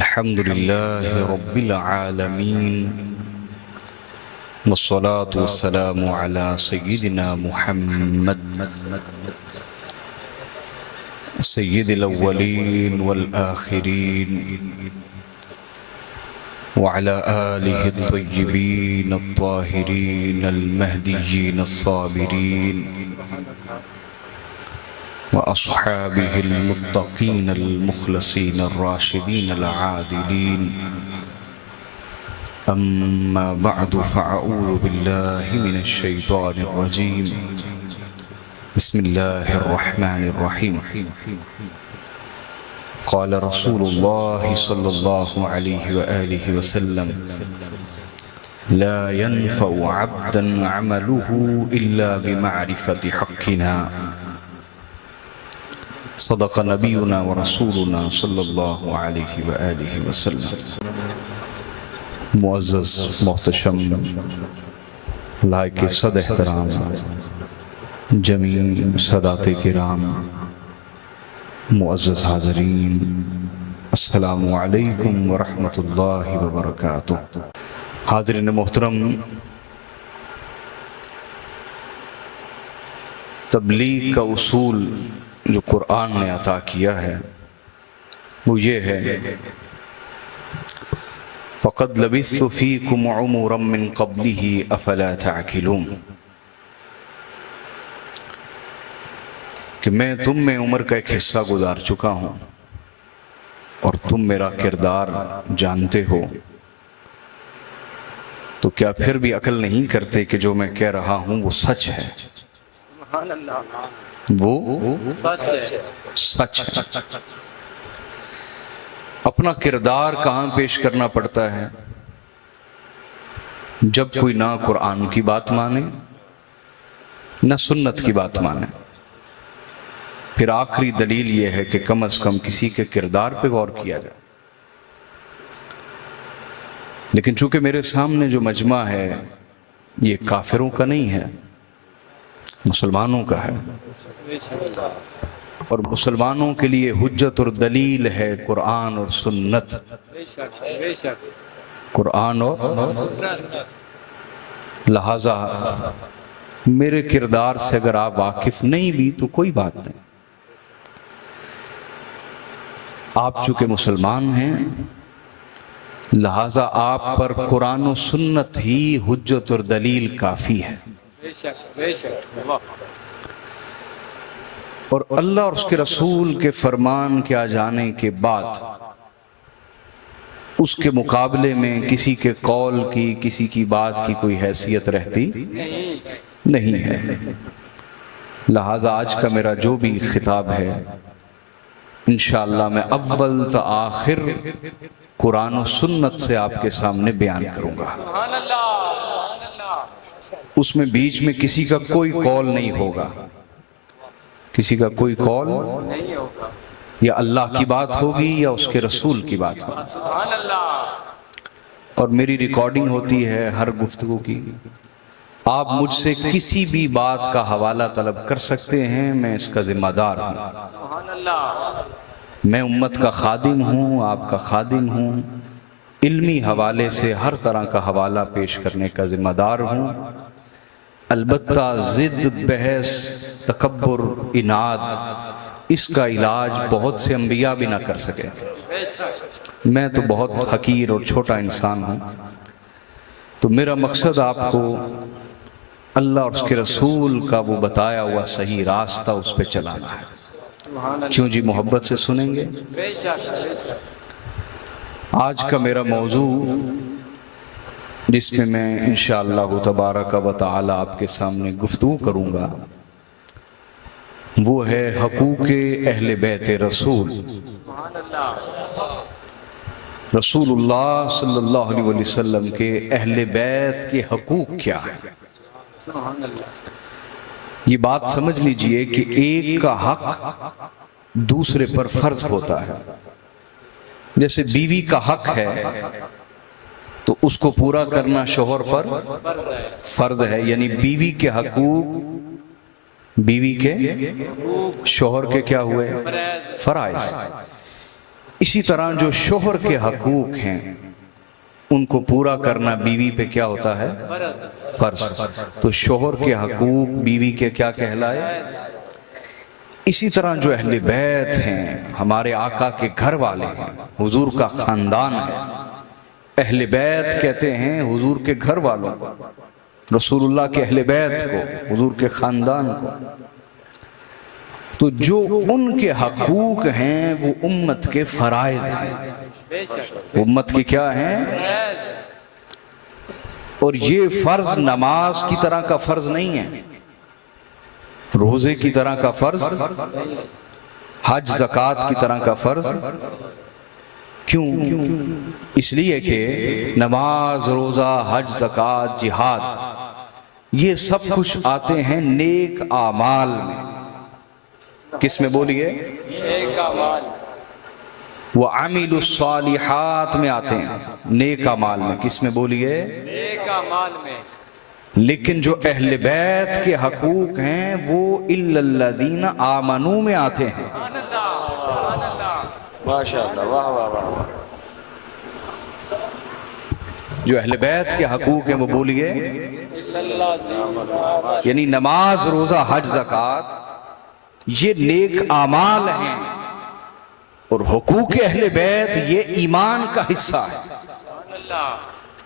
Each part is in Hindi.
अल्हम्दुलिल्लाहि रब्बिल आलमीन वस्सलातु वस्सलामु अला सय्यिदिना मुहम्मद सय्यिदिल अव्वलीन वल आखिरीन व अला आलिहि अत्तय्यिबीन अत्ताहिरीन अल महदिय्यीन अस्साबिरीन व अस्हाबिहिल मुत्तक़ीन अल मुख़लसीन अर राशिदीन अल आदिलीन अम्मा बअदु फ़अऊज़ु बिल्लाहि मिनश शैतानिर रजीम बिस्मिल्लाहिर रहमानिर रहीम क़ाल रसूलुल्लाहि सल्लल्लाहु अलैहि व आलिहि वसल्लम ला यनफ़उ अब्दन अमलुहु इल्ला बिमअरिफ़ति हक़्क़िना सदक़ नबियुना व रसूलुना सल्लल्लाहु अलैहि व आलिहि वसल्लम। मुअज़्ज़ज़ मोहतशम लायक़ सद एहतराम जमी सदाते किराम मुअज़्ज़ज़ हाज़रीन अस्सलामु अलैकुम व रहमतुल्लाहि व बरकातुहू। हाज़रीन मोहतरम, तबलीग का उसूल जो कुरान ने अता किया है वो ये है, फ़क़द लबिस्तु फ़ीकुम उमुरम मिन क़ब्लिही अफ़ला तअक़िलून, कि मैं तुम में उम्र का एक हिस्सा गुजार चुका हूँ और तुम मेरा किरदार जानते हो, तो क्या फिर भी अकल नहीं करते कि जो मैं कह रहा हूँ वो सच है, वो सच है। अपना किरदार कहाँ पेश करना पड़ता है? जब कोई ना कुरान की बात माने ना सुन्नत की बात माने। फिर आखिरी दलील यह है कि कम से कम किसी के किरदार पे गौर किया जाए। लेकिन चूंकि मेरे सामने जो मजमा है ये काफिरों का नहीं है, मुसलमानों का है, और मुसलमानों के लिए हुज्जत और दलील है कुरान और सुन्नत। कुरान और लिहाजा मेरे किरदार से अगर आप वाकिफ नहीं भी तो कोई बात नहीं, आप चूंकि मुसलमान हैं लिहाजा आप पर कुरान और सुन्नत ही हुज्जत और दलील काफी है। और अल्लाह और उसके रसूल के फरमान के आ जाने के बाद उसके मुकाबले में किसी के कौल की, किसी की बात की कोई हैसियत रहती नहीं है। लिहाजा आज का मेरा जो भी खिताब है इंशाअल्लाह मैं अव्वल से आखिर कुरान और सुन्नत से आपके सामने बयान करूंगा। उसमें बीच में किसी का कोई कौल नहीं होगा, किसी का कोई कौल नहीं होगा, या अल्लाह की बात होगी या उसके रसूल की बात होगी। और मेरी रिकॉर्डिंग होती है हर गुफ्तगू की। आप मुझसे किसी भी बात का हवाला तलब कर सकते हैं, मैं इसका जिम्मेदार हूँ। मैं उम्मत का खादिम हूँ, आपका खादिम हूँ। इल्मी हवाले से हर तरह का हवाला पेश करने का जिम्मेदार हूँ। अलबत्ता जिद, बहस, तकब्बुर, इनाद, इसका इलाज बहुत से अंबिया भी ना कर सके। मैं तो बहुत हकीर और छोटा इंसान हूँ, तो मेरा मकसद आपको अल्लाह और उसके रसूल का वो बताया हुआ सही रास्ता उस पर चलाना है। क्यों जी, मोहब्बत से सुनेंगे। आज का मेरा मौजू जिसमें मैं इंशाअल्लाह तबारक व तआला आपके सामने गुफ्तगू करूंगा वो है हकूक़े अहले बैत रसूल। रसूलुल्लाह सल्लल्लाहु अलैहि वसल्लम के अहले बैत के हकूक़ क्या है। ये बात समझ लीजिए कि एक का हक दूसरे पर फर्ज होता है। जैसे बीवी का हक है तो उसको पूरा करना शोहर पर फर्ज है, यानी बीवी के हकूक बीवी के शोहर के क्या हुए, फराइज। इसी तरह जो शोहर के हकूक हैं उनको पूरा करना बीवी पे क्या होता है? फर्ज। तो शोहर के हकूक बीवी के क्या कहलाए? इसी तरह जो अहले बैत हैं, हमारे आका के घर वाले हैं, हुजूर का खानदान है, अहले बैत कहते हैं हुजूर के घर वालों को, रसूलुल्लाह के अहले बैत को, हुजूर के खानदान को। तो जो उनके हकूक हैं वो उम्मत के फराइज हैं। उम्मत के क्या हैं? और ये फर्ज नमाज की तरह का फर्ज नहीं है, रोजे की तरह का फर्ज, हज ज़कात की तरह का फर्ज। क्यों? इसलिए कि नमाज, रोजा, हज, ज़कात, जिहाद ये सब कुछ आते हैं नेक आमाल में। किस में बोलिए? नेक आमाल। वो अमीलुस्सालिहात में आते हैं, नेक आमाल में। किस में बोलिए? नेक आमाल में। लेकिन जो अहले बैत के हकूक हैं वो इल्लल्लज़ीना आमनू में आते हैं। माशाअल्लाह, वाह वाह वाह। जो अहले बैत के हकूक हैं वो बोलिए, यानी नमाज, रोजा, हज, ज़कात ये नेक आमाल हैं, और हुकूक अहले बैत ये ईमान का हिस्सा है,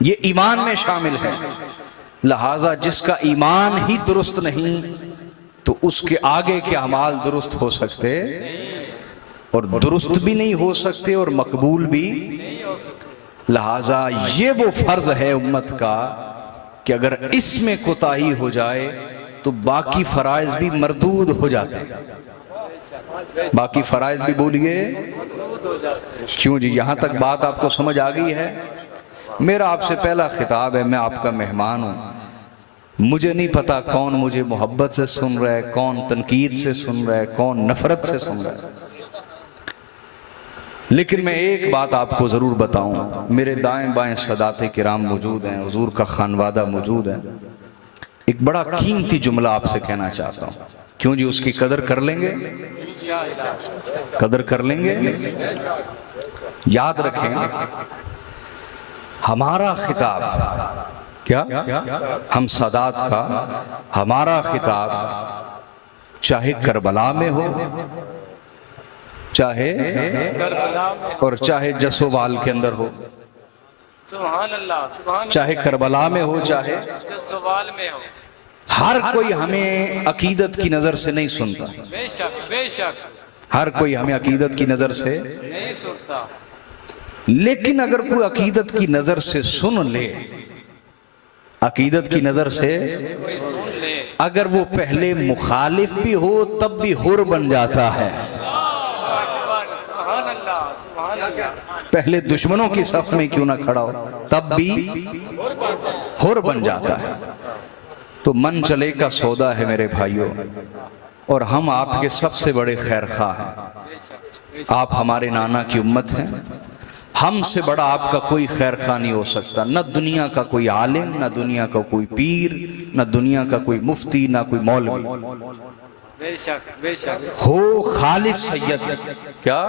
ये ईमान में शामिल है। लिहाजा जिसका ईमान ही दुरुस्त नहीं तो उसके आगे के अमाल दुरुस्त हो सकते, और दुरुस्त भी नहीं हो सकते और मकबूल भी। लिहाजा ये वो फर्ज है उम्मत का कि अगर इसमें कोताही हो जाए तो बाकी फराइज भी मरदूद हो जाते हैं। बाकी फराइज भी बोलिए। क्यों जी? यहां तक बात आपको समझ आ गई है? मेरा आपसे पहला खिताब है, मैं आपका मेहमान हूं। मुझे नहीं पता कौन मुझे मोहब्बत से सुन रहा है, कौन तनकीद से सुन रहा है, कौन नफरत से सुन रहा है, लेकिन मैं एक बात आपको जरूर बताऊं। मेरे दाएं बाएं सदाते किराम मौजूद हैं, हुजूर का खानवादा मौजूद है। एक बड़ा कीमती जुमला आपसे कहना चाहता हूं। क्यों जी? उसकी कदर कर लेंगे? कदर कर लेंगे? याद रखें, हमारा खिताब क्या, हम सादात का हमारा खिताब चाहे करबला में हो, चाहे और चाहे जसोवाल के अंदर हो, चाहे करबला में हो, चाहे जसोवाल में हो, हर कोई हमें अकीदत की नजर से नहीं सुनता। बेशक बेशक हर कोई हमें अकीदत की नजर से नहीं सुनता। लेकिन अगर कोई अकीदत की नजर से सुन ले, अकीदत की नजर से सुन ले, अगर वो पहले मुखालिफ भी हो तब भी हुर बन जाता है। पहले दुश्मनों की सफ में क्यों ना खड़ा हो तब भी हुर बन जाता है। तो मन चले का सौदा है मेरे भाइयों, और हम आपके सबसे बड़े खैरखा हैं। आप हमारे नाना की उम्मत हैं, हमसे बड़ा आपका कोई खैरखा नहीं हो सकता। न दुनिया का कोई आलिम, न दुनिया का कोई पीर, न दुनिया का कोई मुफ्ती, न कोई मौलवी। बेशक बेशक हो खालिस सैयद, क्या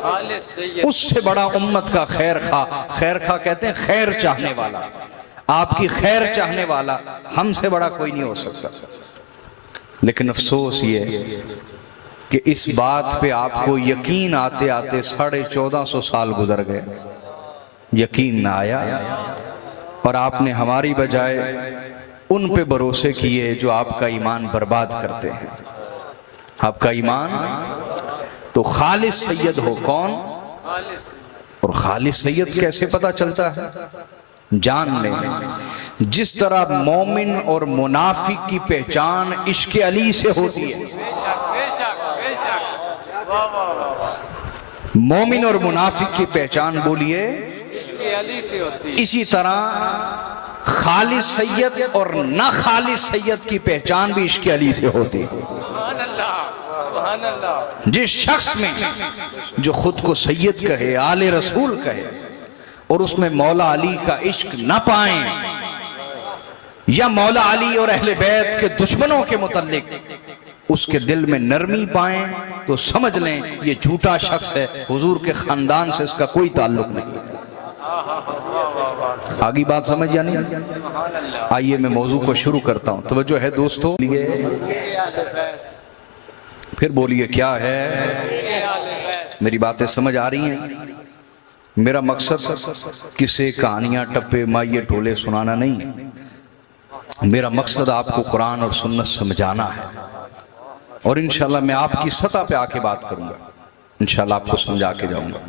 खालिस सैयद, उससे बड़ा उम्मत का खैरखा। खैरखा कहते हैं खैर चाहने वाला, आपकी खैर चाहने वाला हमसे बड़ा कोई नहीं हो सकता। लेकिन अफसोस ये कि इस बात पे आपको यकीन आते आते 1450 साल गुजर गए, यकीन ना आया, और आपने हमारी बजाय उन पे भरोसे किए जो आपका ईमान बर्बाद करते हैं। आपका ईमान तो खालिस सैयद हो। कौन? और खालिस सैयद कैसे पता चलता है? जान लें, जिस तरह मोमिन और मुनाफिक की पहचान इश्क अली से होती है, मोमिन और मुनाफिक की पहचान बोलिए इश्क अली से होती है। इसी तरह खालिस सैयद और ना खालिस सैयद की पहचान भी इश्क अली से होती है। जिस शख्स में जो खुद को सैयद कहे, आले रसूल कहे, और उसमें मौला अली का इश्क न पाएं, या मौला अली और अहले बैत के दुश्मनों के मुतल्लिक उसके दिल में नरमी पाएं तो समझ लें ये झूठा शख्स है, हुजूर के खानदान से इसका कोई ताल्लुक नहीं। आगे बात समझ या नहीं? आइए मैं मौजू को शुरू करता हूं। तवज्जो है दोस्तों, फिर बोलिए क्या है? मेरी बातें समझ आ रही हैं? मेरा मकसद किसे कहानियां टप्पे माइये ढोले सुनाना नहीं है। मेरा मकसद आपको कुरान और सुन्नत समझाना है, और इंशाल्लाह मैं आपकी सतह पे आके बात करूंगा, इंशाल्लाह आपको समझा के जाऊंगा।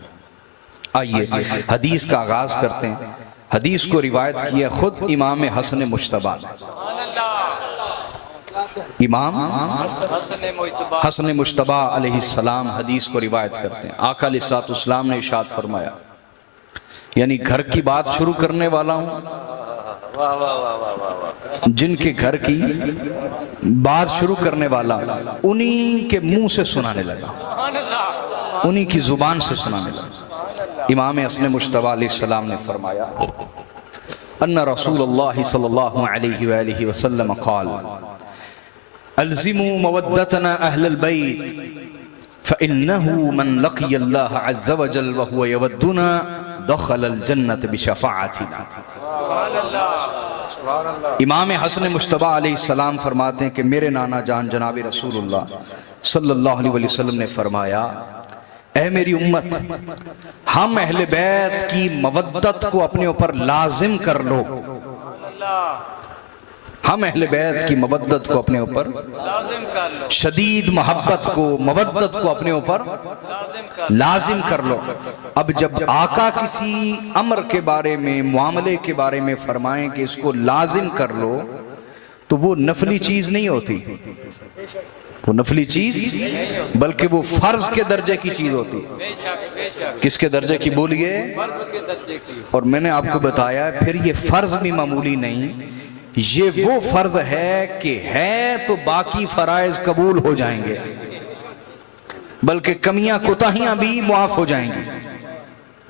आइए हदीस का आगाज करते हैं। हदीस को रिवायत किया खुद इमाम हसन मुश्तबा ने। इमाम हसन मुश्तबा अलैहिस्सलाम हदीस को रिवायत करते हैं। आका अलैहिस्सलाम ने इरशाद फरमाया, यानी घर की बात शुरू करने वाला हूं, जिनके घर की बात शुरू करने वाला उन्हीं के मुंह से सुनाने लगा, उन्हीं की जुबान से सुनाने लगा। इमाम हसन मुश्तबा अलैहिस्सलाम ने फरमाया, अन्ना रसूलुल्लाह सल्लल्लाहु अलैहि वसल्लम क़ाल अल्ज़िमू मवद्दतना अहलल बैत फ़इन्नहु मन लक़ियल्लाह अज़्ज़ व जल व हुवा यवद्दुना दख़लल जन्नत बिशफ़ाअतिना। इमाम हसन मुश्तबा अलैहिस्सलाम फरमाते हैं कि मेरे नाना जान जनाब रसूलुल्लाह सल्लल्लाहु अलैहि वसल्लम ने फरमाया, ऐ मेरी उम्मत, हम अहले बैत की मवद्दत को अपने ऊपर लाजिम कर लो। हम अहले बैत की मवद्दत को अपने ऊपर शदीद मोहब्बत को, मवद्दत को अपने ऊपर लाजिम कर लो। अब जब आका किसी अमर के बारे में, मुआमले के बारे में फरमाएं कि इसको लाजिम कर लो, तो वो नफली चीज नहीं होती, वो नफली चीज बल्कि वो फर्ज के दर्जे की चीज होती। किसके दर्जे की बोलिए? और मैंने आपको बताया फिर ये फर्ज भी मामूली नहीं, ये वो फर्ज है कि है तो बाकी फराइज कबूल हो जाएंगे, बल्कि कमियां कोताहियां भी मुआफ हो जाएंगी,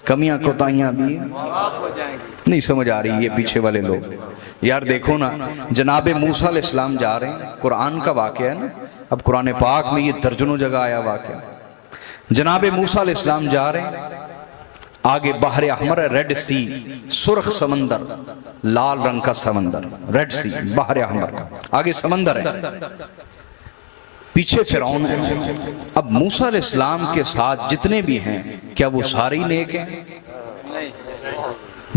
कमियां कोताहियां भी मुआफ हो जाएंगी। नहीं समझ आ रही ये पीछे वाले लोग? यार देखो ना, जनाबे मूसा अलैहिस्सलाम जा रहे हैं, कुरान का वाकया है ना, अब कुरान पाक में ये दर्जनों जगह आया वाकया। जनाबे मूसा अलैहिस्सलाम जा रहे हैं, आगे बहर अहमर, रेड सी, सुर्ख समंदर, लाल रंग का समंदर, रेड सी, बहर अहमर, आगे समंदर है, पीछे फिरौन है। अब मूसा अलैहिस्सलाम के साथ जितने भी हैं, क्या वो सारे ही नेक हैं?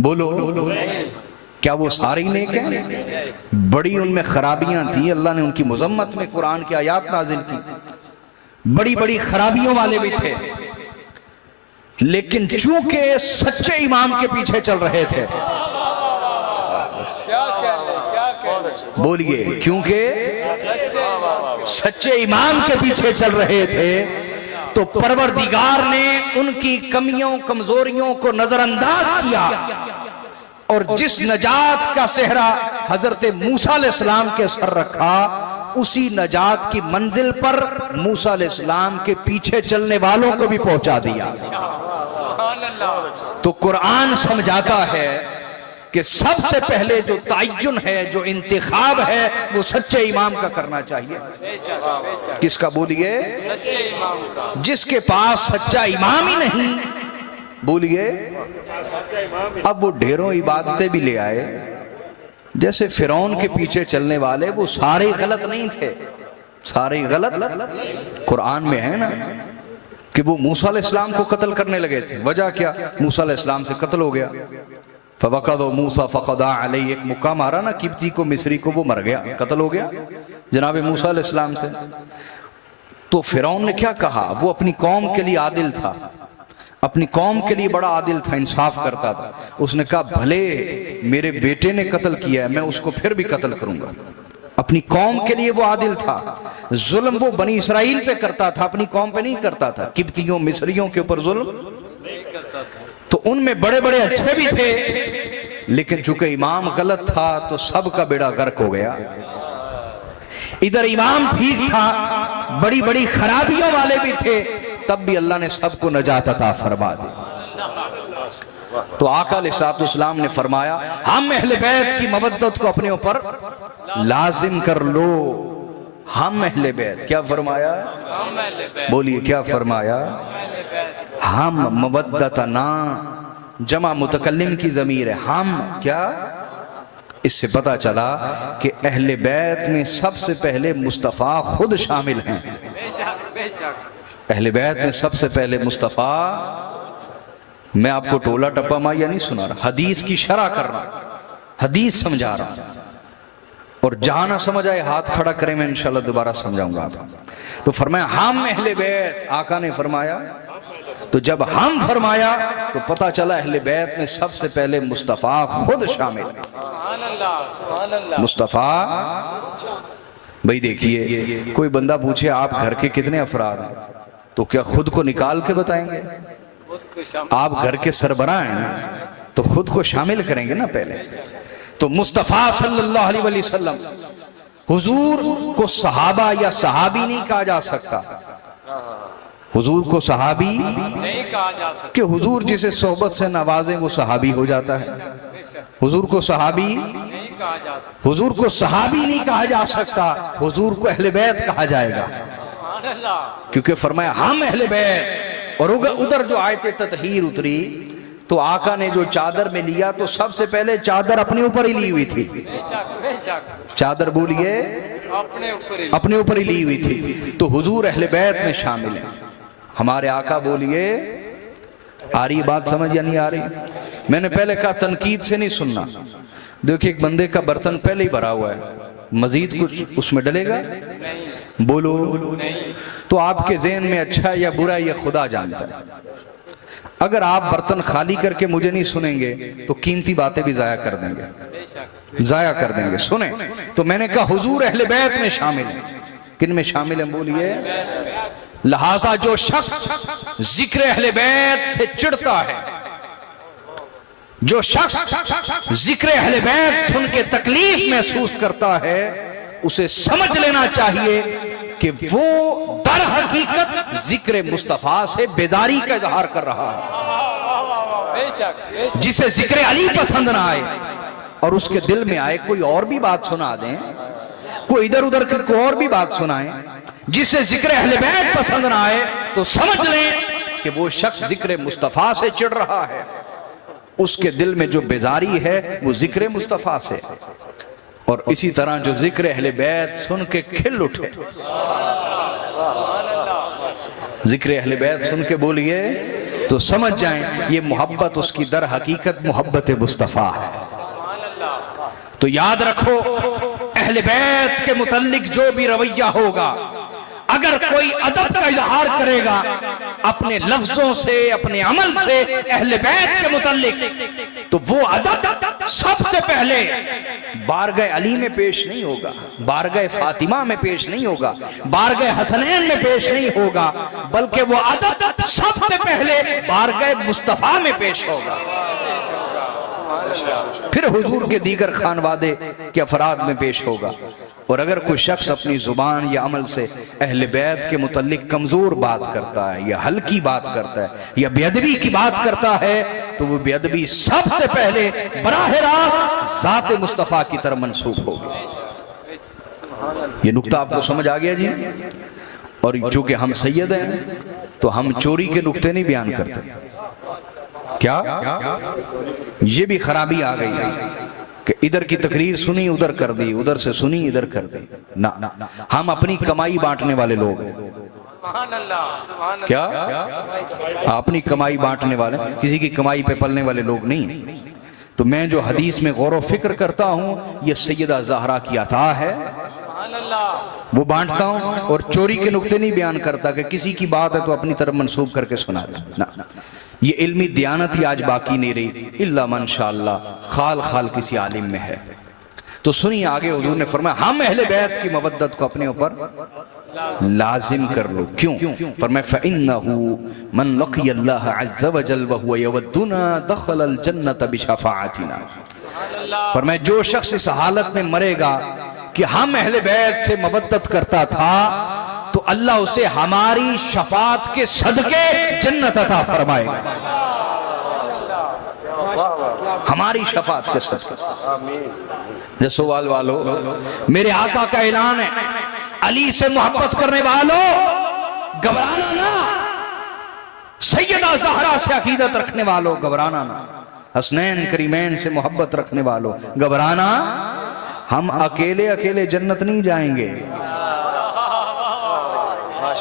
बोलो, क्या वो सारे ही नेक हैं? बड़ी उनमें खराबियां थी, अल्लाह ने उनकी मुजम्मत में कुरान की आयात नाजिल की, बड़ी बड़ी खराबियों वाले भी थे, लेकिन चूंकि सच्चे इमाम के पीछे चल रहे थे, बोलिए, क्योंकि सच्चे इमाम के पीछे चल रहे थे, तो परवरदिगार ने उनकी कमियों कमजोरियों को नजरअंदाज किया, और जिस नजात का सेहरा हजरत मूसा अलैहिस्सलाम के सर रखा, उसी नजात की मंजिल पर मूसा अलैहिस्सलाम के पीछे चलने वालों को भी पहुंचा दिया। तो कुरान समझाता है कि सबसे पहले जो तय्युन है, जो इंतिखाब है, वो सच्चे इमाम का करना चाहिए। किसका बोलिए? सच्चे इमाम का। जिसके पास सच्चा इमाम ही नहीं, बोलिए, अब वो ढेरों इबादतें भी ले आए, जैसे फिरौन के पीछे चलने वाले, वो सारे गलत नहीं थे, सारे गलत। कुरान में है ना कि वो मूसा अलैहिस्सलाम को कत्ल करने लगे थे। वजह क्या? मूसा अलैहिस्सलाम से कत्ल हो गया। फवक़द मूसा फ़क़दा अलैहि, एक मुक्का मारा ना किब्ती को, मिस्री को, वो मर गया, कत्ल हो गया जनाब मूसा अलैहिस्सलाम से। तो फिरौन ने क्या कहा? वो अपनी कौम के लिए आदिल था, अपनी कौम के लिए बड़ा आदिल था, इंसाफ करता था। उसने कहा भले मेरे बेटे ने कत्ल किया है, मैं उसको फिर भी कत्ल करूंगा। अपनी कौम के लिए वो आदिल था। जुल्म वो बनी इसराइल पे करता था, अपनी कौम पे नहीं करता था। किब्तियों मिस्रियों के ऊपर जुल्म नहीं करता था। तो उनमें बड़े बड़े अच्छे भी थे, लेकिन चूंकि इमाम गलत था तो सबका बेड़ा गर्क हो गया। इधर इमाम ठीक था, बड़ी बड़ी खराबियों वाले भी थे, तब भी अल्लाह ने सबको नजात अता फरमा दी। तो आका अलैहिस्सलाम ने फरमाया, हम अहले बैत की मवद्दत को अपने ऊपर लाजिम कर लो, हम अहले बैत। क्या फरमाया? बोलिए क्या फरमाया? हम मवद्दतना, जमा मुतकल्लिम की ज़मीर है, हम क्या? इससे पता चला कि अहले बैत में सबसे पहले मुस्तफ़ा खुद शामिल हैं। अहले बैत में सबसे पहले मुस्तफ़ा। मैं आपको टोला टप्पा माया नहीं सुना रहा, हदीस की शरह कर रहा, हदीस समझा रहा। और जहां ना समझ आए हाथ खड़ा करें, मैं इंशाल्लाह दोबारा समझाऊंगा आपको। तो फरमाया हम अहले बैत, आका ने फरमाया। तो जब हम फरमाया तो पता चला अहले बैत में सबसे पहले मुस्तफ़ा खुद शामिल। मुस्तफ़ा भाई देखिए, कोई बंदा पूछे आप घर के कितने अफराद हैं, तो क्या खुद को निकाल के बताएंगे? आप घर के सरबराह हैं ना, तो खुद को शामिल करेंगे ना पहले। तो मुस्तफ़ा सल्लल्लाहु अलैहि वसल्लम, हुजूर को सहाबा या सहाबी नहीं कहा जा सकता। हुजूर को सहाबी नहीं कहा जा सकता कि हुजूर जिसे सोहबत से नवाजे वो सहाबी हो जाता है। हुजूर को सहाबी नहीं कहा जा सकता। हुजूर को सहाबी नहीं कहा जा सकता, हुजूर को अहले बैत कहा जाएगा, क्योंकि फरमाया हम अहले बैत। और उधर जो आयत ततहीर उतरी तो आका ने जो चादर में लिया तो सबसे पहले चादर अपने ऊपर ही ली हुई थी। चादर बोलिए अपने ऊपर ही ली हुई थी। तो हुजूर अहले बैत में शामिल है। हमारे आका बोलिए, आ रही बात समझ या नहीं आ रही? मैंने पहले कहा तनकीद से नहीं सुनना। देखिए एक बंदे का बर्तन पहले ही भरा हुआ है, मजीद कुछ उसमें डलेगा? बोलो तो आपके ज़हन में अच्छा है या बुरा है, यह खुदा जानता है। अगर आप बर्तन खाली करके मुझे नहीं सुनेंगे तो कीमती बातें भी जाया कर देंगे, जाया कर देंगे। सुने तो मैंने कहा हुजूर अहले बैत में शामिल है। किन में शामिल है? बोलिए। लिहाजा जो शख्स जिक्र अहले बैत से चिढ़ता है, जो शख्स जिक्र अहले बैत सुन के तकलीफ महसूस करता है, उसे समझ लेना चाहिए कि वो दर हकीकत जिक्र मुस्तफा से बेजारी का इजहार कर रहा है। जिसे जिक्र अली पसंद ना आए और उसके दिल में आए कोई और भी बात सुना दें, कोई इधर उधर की कोई और भी बात सुनाए, जिसे जिक्र अहले बैत पसंद ना आए तो समझ लें कि वो शख्स जिक्र मुस्तफा से चिढ़ रहा है। उसके दिल में जो बेजारी है वो जिक्र मुस्तफा से। और इसी तरह जो जिक्र अहले बैत सुन के खिल उठे, जिक्र अहले बैत सुन के बोलिए तो समझ जाएं ये मोहब्बत उसकी दर हकीकत मोहब्बत मुस्तफा है। तो याद रखो, अहले बैत के मुतल्लिक जो भी रवैया होगा, अगर कोई अदब का इजहार करेगा अपने लफ्जों से, अपने अमल से अहले बैत के मुतल्लिक, तो वो अदब सबसे पहले बारगाह अली में पेश नहीं होगा, बारगाह फातिमा में पेश नहीं होगा, बारगाह हसनैन में पेश नहीं होगा, बल्कि वो अदब सबसे पहले बारगाह मुस्तफा में पेश होगा, फिर हुजूर के दीगर खानवादे के अफराद में पेश होगा। और अगर कोई शख्स अपनी जुबान या अमल से अहले बैत के मुतल्लिक कमजोर बात करता है या हल्की बात करता है या बेअदबी की बात करता है, तो वो बेअदबी सबसे पहले बराह रास्त ज़ात मुस्तफ़ा की तरफ मंसूब होगी। ये नुक्ता आपको समझ आ गया जी? और चूंकि हम सैयद हैं तो हम चोरी के नुक्ते नहीं बयान करते। क्या ये भी खराबी आ गई है कि इधर की तकरीर सुनी उधर कर दी, उधर से सुनी इधर कर दी ना। हम अपनी कमाई बांटने वाले लोग हैं। क्या अपनी कमाई बांटने वाले, किसी की कमाई पे पलने वाले लोग नहीं हैं। तो मैं जो हदीस में गौर व फिक्र करता हूँ, ये सैयदा ज़हरा की अता है, वो बांटता हूँ। और चोरी के नुक्ते नहीं बयान करता कि किसी की बात है तो अपनी तरफ मंसूब करके सुना ना। ये इल्मी दियानत ही आज बाकी नहीं रही, इल्ला माशाअल्लाह खाल खाल किसी आलिम में है। तो सुनिए आगे हुजूर ने फरमाया हम अहले बैत की मवद्दत को अपने ऊपर लाजिम कर लो। क्यों? फरमाया फ़इन्नहु मन लक़ियल्लाह अज़्ज़ व जल व हुवा यवद्दुना दख़लल जन्नत बिशफ़ाअतिना। फरमाया जो शख्स इस हालत में मरेगा कि हम अहले बैत से मवद्दत करता था, तो अल्लाह उसे हमारी शफात के सदके जन्नत अता फरमाएगा। हमारी शफात के सदके। जसोवाल वालों, मेरे आका का ऐलान है अली से मोहब्बत करने वालों घबराना ना, सैयदा ज़हरा से अकीदत रखने वालों घबराना ना, हसनैन करीमैन से मोहब्बत रखने वालों घबराना। हम अकेले अकेले जन्नत नहीं जाएंगे।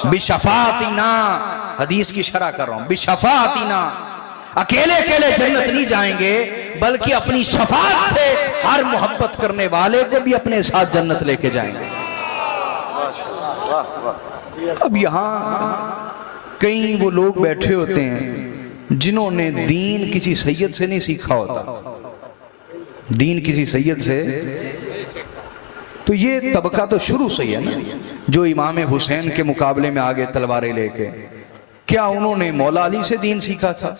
बिशफातिना, हदीस की शरह कर रहा हूं, बिशफातिना, अकेले अकेले जन्नत नहीं जाएंगे, बल्कि अपनी शफात से हर मोहब्बत करने वाले को भी अपने साथ जन्नत लेके जाएंगे। अब यहां कई वो लोग बैठे होते हैं जिन्होंने दीन किसी सैयद से नहीं सीखा होता, दीन किसी सैयद से, तो ये तबका तो शुरू से ही है ना, जो इमाम हुसैन के मुकाबले में आगे तलवारें लेके, क्या उन्होंने मौला अली से दीन सीखा था?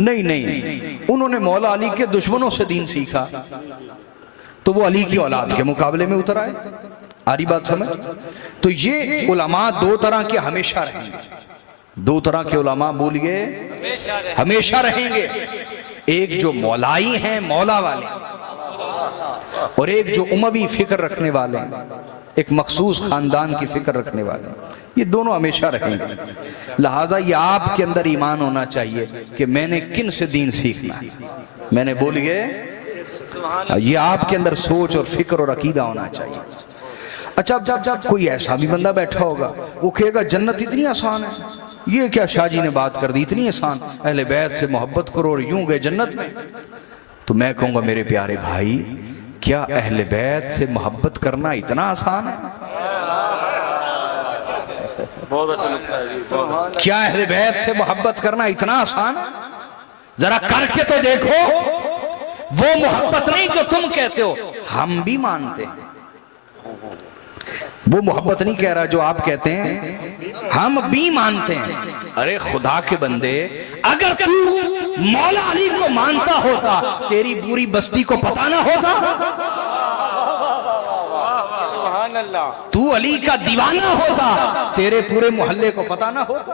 नहीं नहीं, उन्होंने मौला अली के दुश्मनों से दीन सीखा, तो वो अली की औलाद के मुकाबले में उतर आए। आ रही बात समझ? तो ये उलमा दो तरह के हमेशा रहेंगे, दो तरह के उलमा बोलिए हमेशा रहेंगे। एक जो मौलाई हैं, मौला वाले, और एक जो उमवी फिक्र रखने वाले, एक मखसूस खानदान की फिक्र रखने वाले, ये दोनों हमेशा रहेंगे। लिहाजा ये आपके अंदर ईमान होना चाहिए कि मैंने किन से दीन सीखना है, मैंने बोलिए, ये आपके अंदर सोच और फिक्र और अकीदा होना चाहिए। अच्छा, जब कोई ऐसा भी बंदा बैठा होगा वो कहेगा जन्नत इतनी आसान है, ये क्या शाहजी ने बात कर दी, इतनी आसान, अहले बैत से मोहब्बत करो और यूं गए जन्नत में। तो मैं कहूंगा मेरे प्यारे भाई, क्या अहले बैत से मोहब्बत करना इतना आसान है? बहुत अच्छा लगता है। क्या अहले बैत से मोहब्बत करना इतना आसान है? जरा करके तो देखो। वो मोहब्बत नहीं जो तुम कहते हो, हम भी मानते हैं। वो मोहब्बत नहीं कह रहा जो आप कहते हैं, हम भी मानते हैं। अरे खुदा के बंदे, अगर तू मौला अली को मानता होता, तेरी पूरी बस्ती को पता ना होता? तू अली का दीवाना होता, तेरे पूरे मोहल्ले को पता ना होता?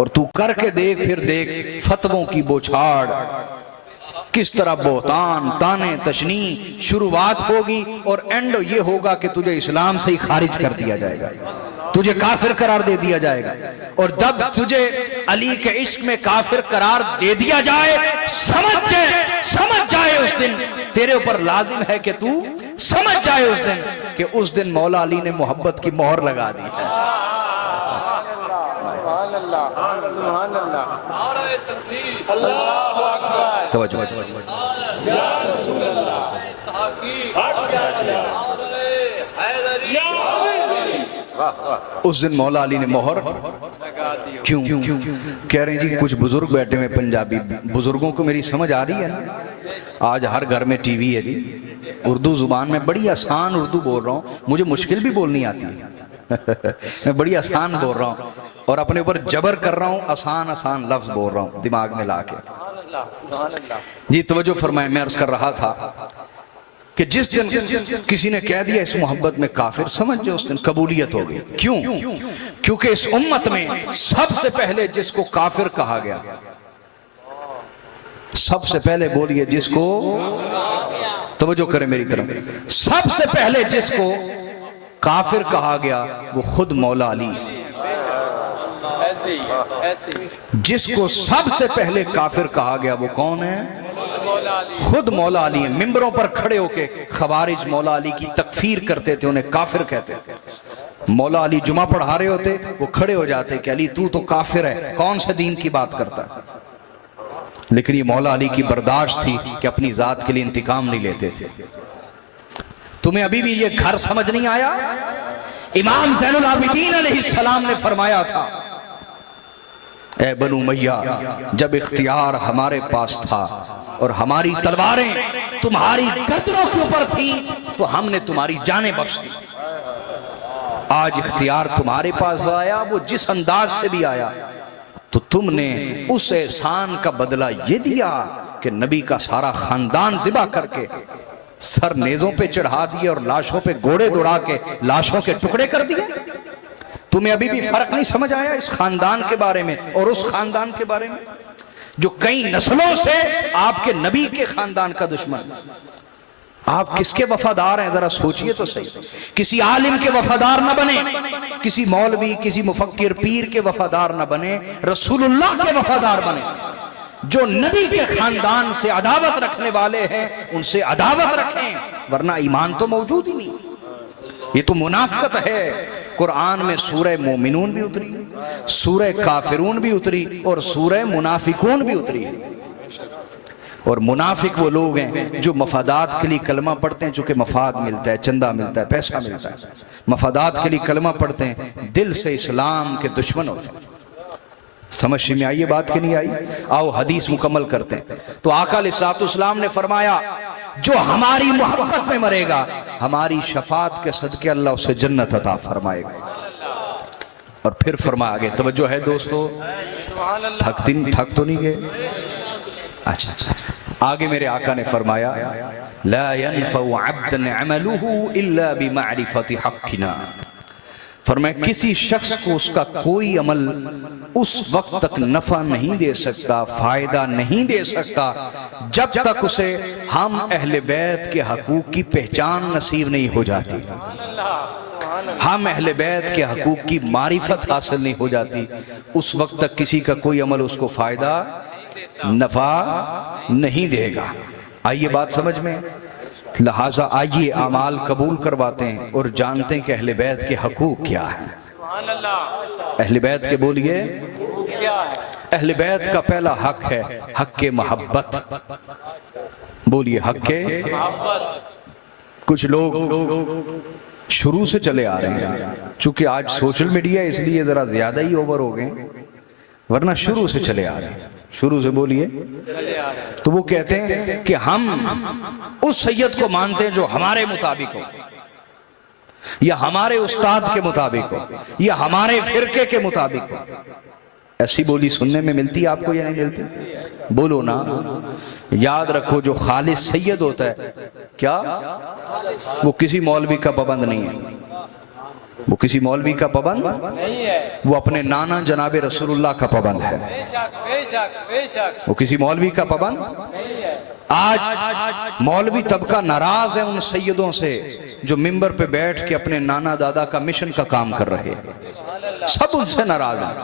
और तू करके देख, फिर देख फतवों की बौछार, किस तरह बोहतान, ताने, तशनी शुरुआत होगी और एंड ये होगा कि तुझे इस्लाम से ही खारिज कर दिया जाएगा, तुझे काफिर करार दे दिया जाएगा। और जब तुझे अली के इश्क में काफिर करार दे दिया जाए, समझ जाए उस दिन तेरे ऊपर लाजिम है कि तू समझ जाए उस दिन मौला अली ने मोहब्बत की मोहर लगा दी है। उस दिन मौला अली ने मोहर क्यों कह रहे हैं जी? कुछ बुजुर्ग बैठे हुए पंजाबी, बुजुर्गों को मेरी समझ आ रही है ना? आज हर घर में टीवी है जी, उर्दू जुबान में बड़ी आसान उर्दू बोल रहा हूँ, मुझे मुश्किल भी बोलनी आती है मैं बड़ी आसान बोल रहा हूँ और अपने ऊपर जबर कर रहा हूँ, आसान लफ्ज बोल रहा हूँ दिमाग में लाके। जी तवज्जो फरमाए, मैं अर्ज कर रहा था कि जिस दिन किसी ने कह दिया इस मोहब्बत में काफिर, समझ जाओ उस दिन कबूलियत हो गई। क्यों? क्योंकि इस उम्मत में सबसे पहले जिसको काफिर कहा गया, सबसे पहले बोलिए जिसको, तवज्जो करें मेरी तरफ, सबसे पहले जिसको काफिर कहा गया वो खुद मौला अली। जिसको सबसे पहले काफिर कहा गया वो कौन है? खुद मौला अली है। मिंबरों पर खड़े होके खवारिज मौला अली की तकफीर करते थे, उन्हें काफिर कहते थे। मौला अली जुमा पढ़ा रहे होते, वो खड़े हो जाते कि अली तू तो काफिर है, कौन से दीन की बात करता है? लेकिन ये मौला अली की बर्दाश्त थी कि अपनी जात के लिए इंतकाम नहीं लेते थे। तुम्हें अभी भी ये घर समझ नहीं आया? इमाम ज़ैनुल आबिदीन अलैहिस्सलाम ने फरमाया था, ए बनु मैया, जब इख्तियार हमारे पास था और हमारी तलवारें तुम्हारी गर्दनों के ऊपर थी तो हमने तुम्हारी जानें बख्श दी। आज इख्तियार तुम्हारे पास आया, वो जिस अंदाज से भी आया, तो तुमने उस एहसान का बदला ये दिया कि नबी का सारा खानदान ज़िबा करके सर नेज़ों पे चढ़ा दिए और लाशों पे घोड़े दौड़ा के लाशों के टुकड़े कर दिए। तुम्हें अभी भी फर्क नहीं समझ आया इस खानदान के बारे में और उस खानदान के बारे में जो कई नस्लों से आपके नबी के खानदान का दुश्मन? आप किसके वफादार हैं, जरा सोचिए तो सही। किसी आलिम के वफादार ना बने, किसी मौलवी, किसी मुफक्किर, पीर के वफादार ना बने, रसूलुल्लाह के वफादार बने। जो नबी के खानदान से अदावत रखने वाले हैं उनसे अदावत रखें, वरना ईमान तो मौजूद ही नहीं। ये तो मुनाफिकत है। कुरान में सूरह मोमिनून भी उतरी, सूरह काफिरून भी उतरी और सूरह मुनाफिकून भी उतरी। और मुनाफिक वो लोग हैं जो मफादात के लिए कलमा पढ़ते हैं, चूंकि मफाद मिलता है, चंदा मिलता है, पैसा मिलता है, मफादात के लिए कलमा पढ़ते हैं, दिल से इस्लाम के दुश्मन होते हैं। समझ में आई ये बात कि नहीं आई? आओ हदीस मुकम्मल करते हैं। तो आका अलैहिस्सलाम ने फरमाया, जो हमारी मोहब्बत में मरेगा, हमारी शफात के सदके अल्लाह उसे जन्नत अता फरमाएगा। और फिर फरमाया आगे, तवज्जो है दोस्तों, थक तो नहीं गए? अच्छा, आगे मेरे आका ने फरमाया, ला यनफउ अब्दन अमलुहु इल्ला बिमारिफति हक़्क़िना। फरमाया किसी शख्स को उसका कोई अमल उस वक्त तक नफा नहीं दे सकता, फायदा नहीं दे सकता, जब तक उसे हम अहले बैत के हकूक की पहचान नसीब नहीं हो जाती, हम अहले बैत के हकूक की मारिफत हासिल नहीं हो जाती। उस वक्त तक किसी का कोई अमल उसको फायदा नफा नहीं देगा। आइए बात समझ में। लिहाजा आइए अमाल कबूल करवाते हैं और जानते हैं कि अहले बैत के हकूक क्या है। अहले बैत के बोलिए, अहले बैत का पहला हक है हक के मोहब्बत। बोलिए हक के मोहब्बत। कुछ लोग शुरू से चले आ रहे हैं, चूंकि आज सोशल मीडिया इसलिए जरा ज्यादा ही ओवर हो गए, वरना शुरू से चले आ रहे हैं। शुरू से बोलिए। तो वो कहते हैं कि हम उस सैयद को मानते हैं जो हमारे मुताबिक हो, या हमारे उस्ताद के मुताबिक हो, या हमारे फिरके के मुताबिक हो। ऐसी बोली सुनने में मिलती है आपको या नहीं मिलती? बोलो ना। याद रखो, जो खालिस सैयद होता है, क्या वो किसी मौलवी का पाबंद नहीं है, वो किसी मौलवी का पाबंद नहीं है, वो अपने नाना जनाबे रसूलुल्लाह का पाबंद है। वो किसी मौलवी का पाबंद नहीं है। आज मौलवी तबका नाराज है उन सैयदों से जो मिंबर पे बैठ के अपने नाना दादा का मिशन का काम कर रहे हैं। सब उनसे नाराज हैं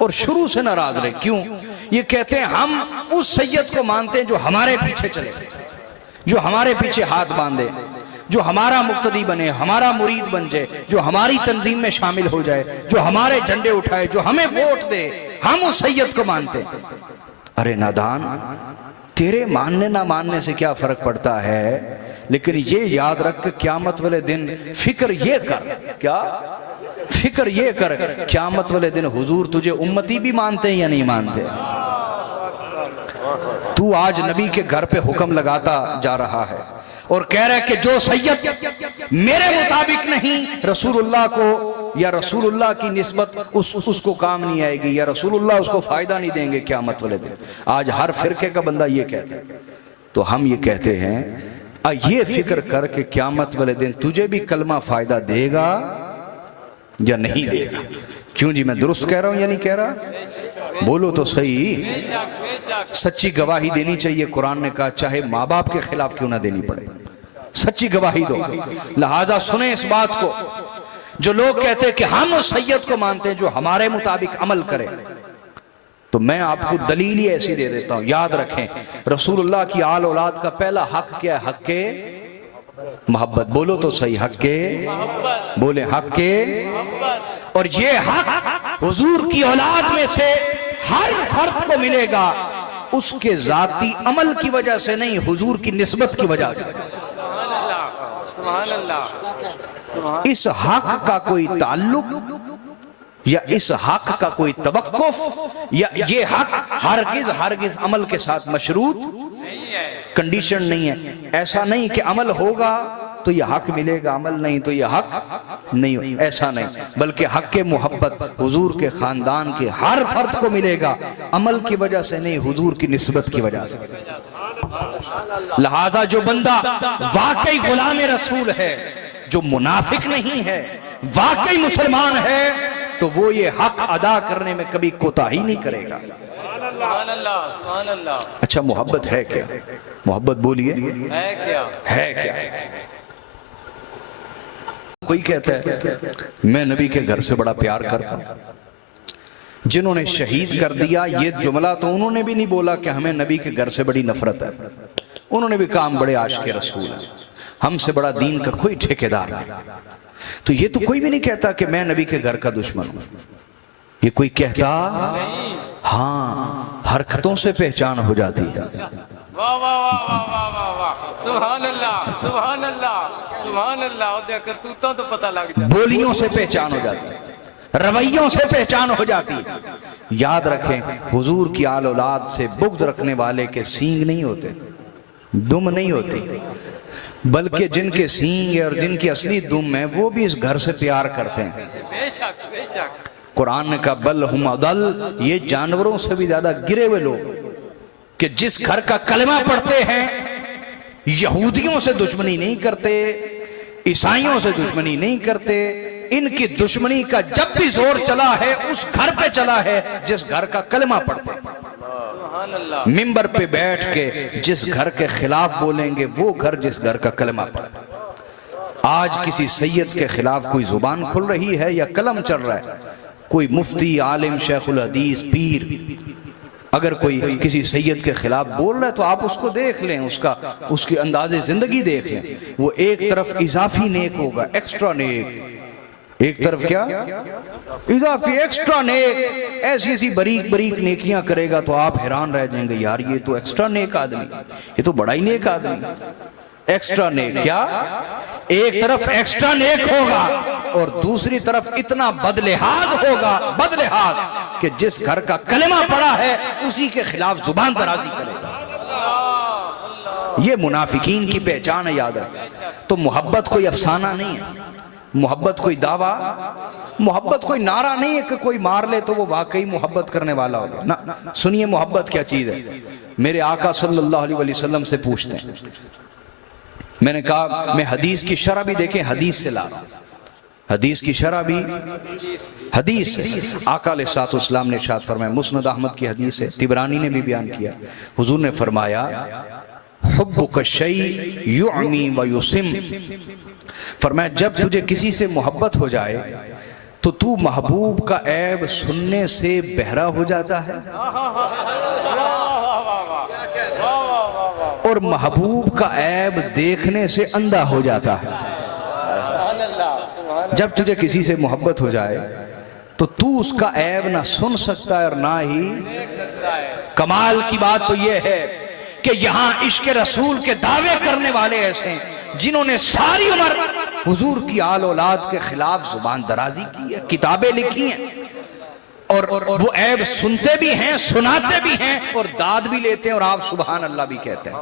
और शुरू से नाराज रहे। क्यों? ये कहते हैं हम उस सैयद को मानते हैं जो हमारे पीछे चले, जो हमारे पीछे हाथ बांधे, जो हमारा मुक्तदी बने, हमारा मुरीद बन जाए, जो हमारी तंजीम में शामिल हो जाए, जो हमारे झंडे उठाए, जो हमें वोट दे, हम उस सैयद को मानते। अरे नादान, तेरे मानने ना मानने से क्या फर्क पड़ता है, लेकिन ये याद रख के क़यामत वाले दिन फिक्र ये कर, क्या फिक्र ये कर, क़यामत वाले दिन हुजूर तुझे उम्मती भी मानते हैं या नहीं मानते? तू आज नबी के घर पे हुक्म लगाता जा रहा है और कह रहा है कि जो सैयद मेरे मुताबिक नहीं, रसूलुल्लाह को या रसूलुल्लाह की निस्बत उसको काम नहीं आएगी, या रसूलुल्लाह उसको फायदा नहीं देंगे क़यामत वाले दिन। आज हर फिरके का बंदा ये कहता है। तो हम ये कहते हैं, ये फिक्र कर के क़यामत वाले दिन तुझे भी कलमा फायदा देगा या नहीं देगा। क्यों जी, मैं दुरुस्त कह रहा हूं या नहीं कह रहा? बोलो तो सही। सच्ची गवाही देनी चाहिए। कुरान ने कहा चाहे माँ बाप के खिलाफ क्यों ना देनी पड़े, सच्ची गवाही दो। लिहाजा सुने इस बात को, जो लोग कहते हैं कि हम उस सैयद को मानते हैं जो हमारे मुताबिक अमल करे, तो मैं आपको दलील ही ऐसी दे देता हूं। याद रखें, रसूलुल्लाह की आल औलाद का पहला हक क्या है? हक के मोहब्बत। बोलो तो सही, हक के, बोले हक के। और ये हक हुजूर की औलाद में से हर फर्द को मिलेगा, उसके जाती अमल की वजह से नहीं, हुजूर की निस्बत की वजह से। इस हक का कोई ताल्लुक या इस हक का कोई तवक्कुफ या ये हक हरगिज हरगिज अमल के साथ मशरूत कंडीशन नहीं है। ऐसा नहीं कि अमल होगा तो यह हक मिलेगा, अमल नहीं तो यह हक नहीं, ऐसा नहीं। बल्कि हक के मोहब्बत हुजूर के खानदान के हर फर्द को मिलेगा, अमल की वजह से नहीं, हुजूर की निस्बत की वजह से। लिहाजा जो बंदा वाकई गुलाम रसूल है, जो मुनाफिक नहीं है, वाकई मुसलमान है, तो वो ये हक अदा करने में कभी कोताही नहीं करेगा। अच्छा, मोहब्बत है क्या? मोहब्बत बोलिए है क्या? है क्या? कोई कहता है मैं नबी के घर से बड़ा प्यार करता हूं, जिन्होंने शहीद कर दिया ये जुमला तो उन्होंने भी नहीं बोला कि हमें नबी के घर से बड़ी नफरत है, उन्होंने भी कहा हम बड़े आशिक रसूल हैं, हमसे बड़ा दीन का कोई ठेकेदार नहीं। तो ये तो कोई भी नहीं कहता कि मैं नबी के घर का दुश्मन हूं, ये कोई कहता हाँ हरकतों से पहचान हो जाती है। वाह वाह वाह वाह वाह वाह वाह, सुभान अल्लाह सुभान अल्लाह सुभान अल्लाह। और देख करतूतों तो पता लग जाता, बोलियों से पहचान हो जाती है, रवैयों से पहचान हो जाती है। याद रखें हुजूर की आल औलाद से बुग़्ज़ रखने वाले के सींग नहीं होते, दुम नहीं होती, बल्कि जिनके सींग है और जिनकी असली दुम है वो भी इस घर से प्यार करते हैं। बेशक बेशक। कुरान ने कहा बल हुम अदल, ये जानवरों से भी ज्यादा गिरे हुए लोग कि जिस घर का कलमा पढ़ते हैं यहूदियों से दुश्मनी नहीं करते, ईसाइयों से दुश्मनी नहीं करते, इनकी दुश्मनी का जब भी जोर चला है उस घर पे चला है जिस घर का कलमा पढ़ते हैं। मिंबर पे बैठ के जिस घर के खिलाफ बोलेंगे वो घर जिस घर का कलमा पढ़े। आज किसी सैयद के खिलाफ कोई जुबान खुल रही है या कलम चल रहा है, कोई मुफ्ती आलिम शेखुल हदीस पीर अगर कोई किसी सैयद के खिलाफ बोल रहा है तो आप उसको देख लें, उसकी अंदाज़े जिंदगी देख लें। वो एक तरफ इजाफी नेक होगा, एक्स्ट्रा नेक, एक तरफ क्या इजाफी एक्स्ट्रा नेक, ऐसी ऐसी बरीक बरीक नेकियां करेगा तो आप हैरान रह जाएंगे, यार ये तो एक्स्ट्रा नेक आदमी, ये तो बड़ा ही नेक आदमी। एक्स्ट्रा नेक क्या, एक तरफ एक्स्ट्रा नेक होगा और दूसरी तरफ इतना बदलिहाज होगा, बदलिहाज कि जिस घर का कलमा पड़ा है उसी के खिलाफ जुबान दराजी करेगा। ये मुनाफिकीन की पहचान है, याद रखें। तो मोहब्बत कोई अफसाना नहीं है, मोहब्बत कोई दावा, मोहब्बत कोई नारा नहीं है कि कोई मार ले तो वो वाकई मोहब्बत करने वाला होगा ना। सुनिए मोहब्बत क्या चीज है। मेरे आका सल्लल्लाहु अलैहि वसल्लम से पूछते हैं, मैंने कहा मैं हदीस की शरह भी देखें, हदीस से ला रहा हूं, हदीस की शरह भी हदीस से। आका अलैहिस्सलाम ने इरशाद फरमाया, मुस्नद अहमद की हदीस है, तिबरानी ने भी बयान किया, हुजूर ने फरमाया हुब्बुक शै युअमी व युसिम, फरमाया जब तुझे किसी से मोहब्बत हो जाए तो तू महबूब का ऐब सुनने से बहरा हो जाता है और महबूब का ऐब देखने से अंधा हो जाता है। जब तुझे किसी से मोहब्बत हो जाए तो तू उसका ऐब ना सुन सकता है और ना ही। कमाल की बात तो यह है कि यहां इश्क रसूल के दावे करने वाले ऐसे हैं जिन्होंने सारी उम्र हुजूर की आल औलाद के खिलाफ जुबान दराजी की है, किताबें लिखी हैं और वो ऐब सुनते भी हैं, सुनाते भी हैं और दाद भी लेते हैं और आप सुभान अल्लाह भी कहते हैं